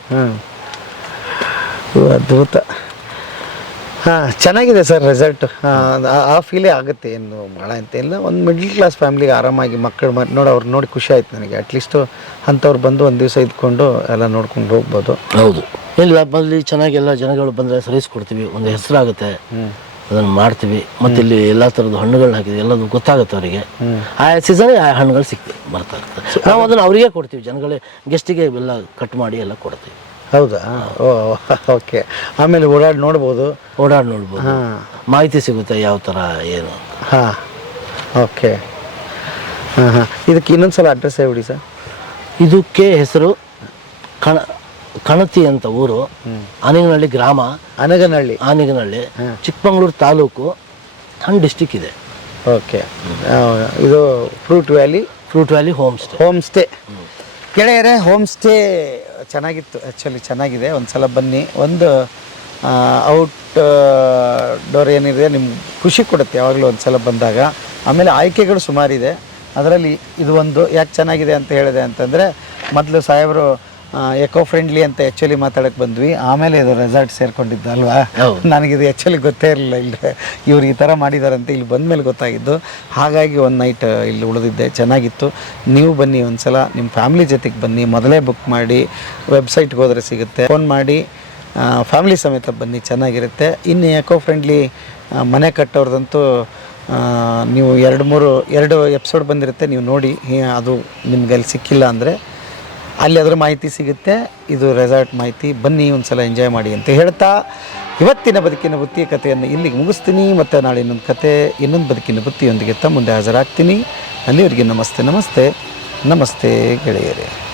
ಅದ್ಭುತ. ಹಾಂ ಚೆನ್ನಾಗಿದೆ ಸರ್ ರಿಸಲ್ಟ್ ಆ ಫೀಲೇ ಆಗುತ್ತೆ. ಏನು ಭಾಳ ಅಂತ ಇಲ್ಲ. ಒಂದು ಮಿಡ್ಲ್ ಕ್ಲಾಸ್ ಫ್ಯಾಮ್ಲಿಗೆ ಆರಾಮಾಗಿ ಮಕ್ಕಳು ನೋಡಿ ಅವ್ರು ನೋಡಿ ಖುಷಿ ಆಯ್ತು ನನಗೆ. ಅಟ್ಲೀಸ್ಟು ಅಂಥವ್ರು ಬಂದು ಒಂದು ದಿವಸ ಇದ್ಕೊಂಡು ಎಲ್ಲ ನೋಡ್ಕೊಂಡು ಹೋಗ್ಬೋದು. ಹೌದು. ಇಲ್ಲ ಬಂದು ಚೆನ್ನಾಗೆಲ್ಲ ಜನಗಳು ಬಂದರೆ ಸರ್ವಿಸ್ ಕೊಡ್ತೀವಿ ಒಂದು ಹೆಸರಾಗುತ್ತೆ. ಅದನ್ನು ಮಾಡ್ತೀವಿ. ಮತ್ತು ಇಲ್ಲಿ ಎಲ್ಲ ಥರದ ಹಣ್ಣುಗಳನ್ನ ಹಾಕಿದ್ವಿ. ಎಲ್ಲದು ಗೊತ್ತಾಗುತ್ತೆ ಅವರಿಗೆ. ಆ ಸೀಸನ್ ಆ ಹಣ್ಣುಗಳು ಸಿಗ್ತವೆ ಬರ್ತಾ ಇರ್ತದೆ. ನಾವು ಅದನ್ನು ಅವರಿಗೆ ಕೊಡ್ತೀವಿ. ಜನಗಳೇ ಗೆಸ್ಟಿಗೆ ಎಲ್ಲ ಕಟ್ ಮಾಡಿ ಎಲ್ಲ ಕೊಡ್ತೀವಿ. ಹೌದಾ? ಓ ಓಕೆ ಆಮೇಲೆ ಓಡಾಡಿ ನೋಡ್ಬೋದು. ಓಡಾಡಿ ನೋಡ್ಬೋದು. ಮಾಹಿತಿ ಸಿಗುತ್ತೆ ಯಾವ ಥರ ಏನು. ಹಾಂ. ಓಕೆ ಹಾಂ ಹಾಂ. ಇದಕ್ಕೆ ಇನ್ನೊಂದು ಸಲ ಅಡ್ರೆಸ್ ಹೇಳ್ಬಿಡಿ ಸರ್. ಇದಕ್ಕೆ ಹೆಸರು ಕಣ ಕಣತಿ ಅಂತ ಊರು. ಆನೆಗನಹಳ್ಳಿ ಗ್ರಾಮ. ಅನಗನಹಳ್ಳಿ ಆನೆಗನಹಳ್ಳಿ. ಚಿಕ್ಕಮಂಗ್ಳೂರು ತಾಲೂಕು ಹಣ್ಣು ಡಿಸ್ಟಿಕ್ ಇದೆ. ಓಕೆ. ಇದು fruit valley? Fruit valley home stay. Home. Stay ಗೆಳೆಯರೆ ಹೋಮ್ ಸ್ಟೇ ಚೆನ್ನಾಗಿತ್ತು. ಆ್ಯಕ್ಚುಲಿ ಚೆನ್ನಾಗಿದೆ. ಒಂದು ಸಲ ಬನ್ನಿ. ಒಂದು ಔಟ್ ಡೋರ್ ಏನಿದೆ ನಿಮ್ಗೆ ಖುಷಿ ಕೊಡುತ್ತೆ ಯಾವಾಗಲೂ ಒಂದು ಸಲ ಬಂದಾಗ. ಆಮೇಲೆ ಆಯ್ಕೆಗಳು ಸುಮಾರಿದೆ. ಅದರಲ್ಲಿ ಇದು ಒಂದು ಯಾಕೆ ಚೆನ್ನಾಗಿದೆ ಅಂತ ಹೇಳಿದೆ ಅಂತಂದರೆ ಮೊದಲು ಸಾಹೇಬರು ಎಕೋ ಫ್ರೆಂಡ್ಲಿ ಅಂತ ಆ್ಯಕ್ಚುಲಿ ಮಾತಾಡಕ್ಕೆ ಬಂದ್ವಿ. ಆಮೇಲೆ ಇದು ರೆಸಾರ್ಟ್ ಸೇರ್ಕೊಂಡಿದ್ದ ಅಲ್ವಾ. ನನಗಿದು ಆ್ಯಕ್ಚುಲಿ ಗೊತ್ತೇ ಇರಲಿಲ್ಲ ಇಲ್ಲಿ ಇವ್ರು ಈ ಥರ ಮಾಡಿದಾರಂತೆ ಇಲ್ಲಿ ಬಂದ ಮೇಲೆ ಗೊತ್ತಾಗಿದ್ದು. ಹಾಗಾಗಿ ಒಂದು ನೈಟ್ ಇಲ್ಲಿ ಉಳಿದಿದ್ದೆ. ಚೆನ್ನಾಗಿತ್ತು. ನೀವು ಬನ್ನಿ ಒಂದು ಸಲ ನಿಮ್ಮ ಫ್ಯಾಮ್ಲಿ ಜೊತೆಗೆ ಬನ್ನಿ. ಮೊದಲೇ ಬುಕ್ ಮಾಡಿ ವೆಬ್ಸೈಟ್ಗೆ ಹೋದರೆ ಸಿಗುತ್ತೆ. ಫೋನ್ ಮಾಡಿ ಫ್ಯಾಮ್ಲಿ ಸಮೇತ ಬನ್ನಿ. ಚೆನ್ನಾಗಿರುತ್ತೆ. ಇನ್ನು ಎಕೋ ಫ್ರೆಂಡ್ಲಿ ಮನೆ ಕಟ್ಟೋರ್ದಂತೂ ನೀವು ಎರಡು ಮೂರು ಎರಡು ಎಪಿಸೋಡ್ ಬಂದಿರುತ್ತೆ. ನೀವು ನೋಡಿ ಅದು ನಿಮ್ಗೆ ಅಲ್ಲಿ ಸಿಕ್ಕಿಲ್ಲ ಅಂದರೆ ಅಲ್ಲಿ ಅದರ ಮಾಹಿತಿ ಸಿಗುತ್ತೆ. ಇದು ರೆಸಾರ್ಟ್ ಮಾಹಿತಿ. ಬನ್ನಿ ಒಂದು ಸಲ ಎಂಜಾಯ್ ಮಾಡಿ ಅಂತ ಹೇಳ್ತಾ ಇವತ್ತಿನ ಬದುಕಿನ ಬುತ್ತಿ ಕಥೆಯನ್ನು ಇಲ್ಲಿಗೆ ಮುಗಿಸ್ತೀನಿ. ಮತ್ತು ನಾಳೆ ಇನ್ನೊಂದು ಕತೆ ಇನ್ನೊಂದು ಬದುಕಿನ ಬುತ್ತಿಯೊಂದಿಗೆ ತಮ್ಮ ಮುಂದೆ ಹಾಜರಾಗ್ತೀನಿ. ಅಲ್ಲಿವರೆಗೆ ನಮಸ್ತೆ ನಮಸ್ತೆ. ನಮಸ್ತೆ ಗೆಳೆಯರೇ.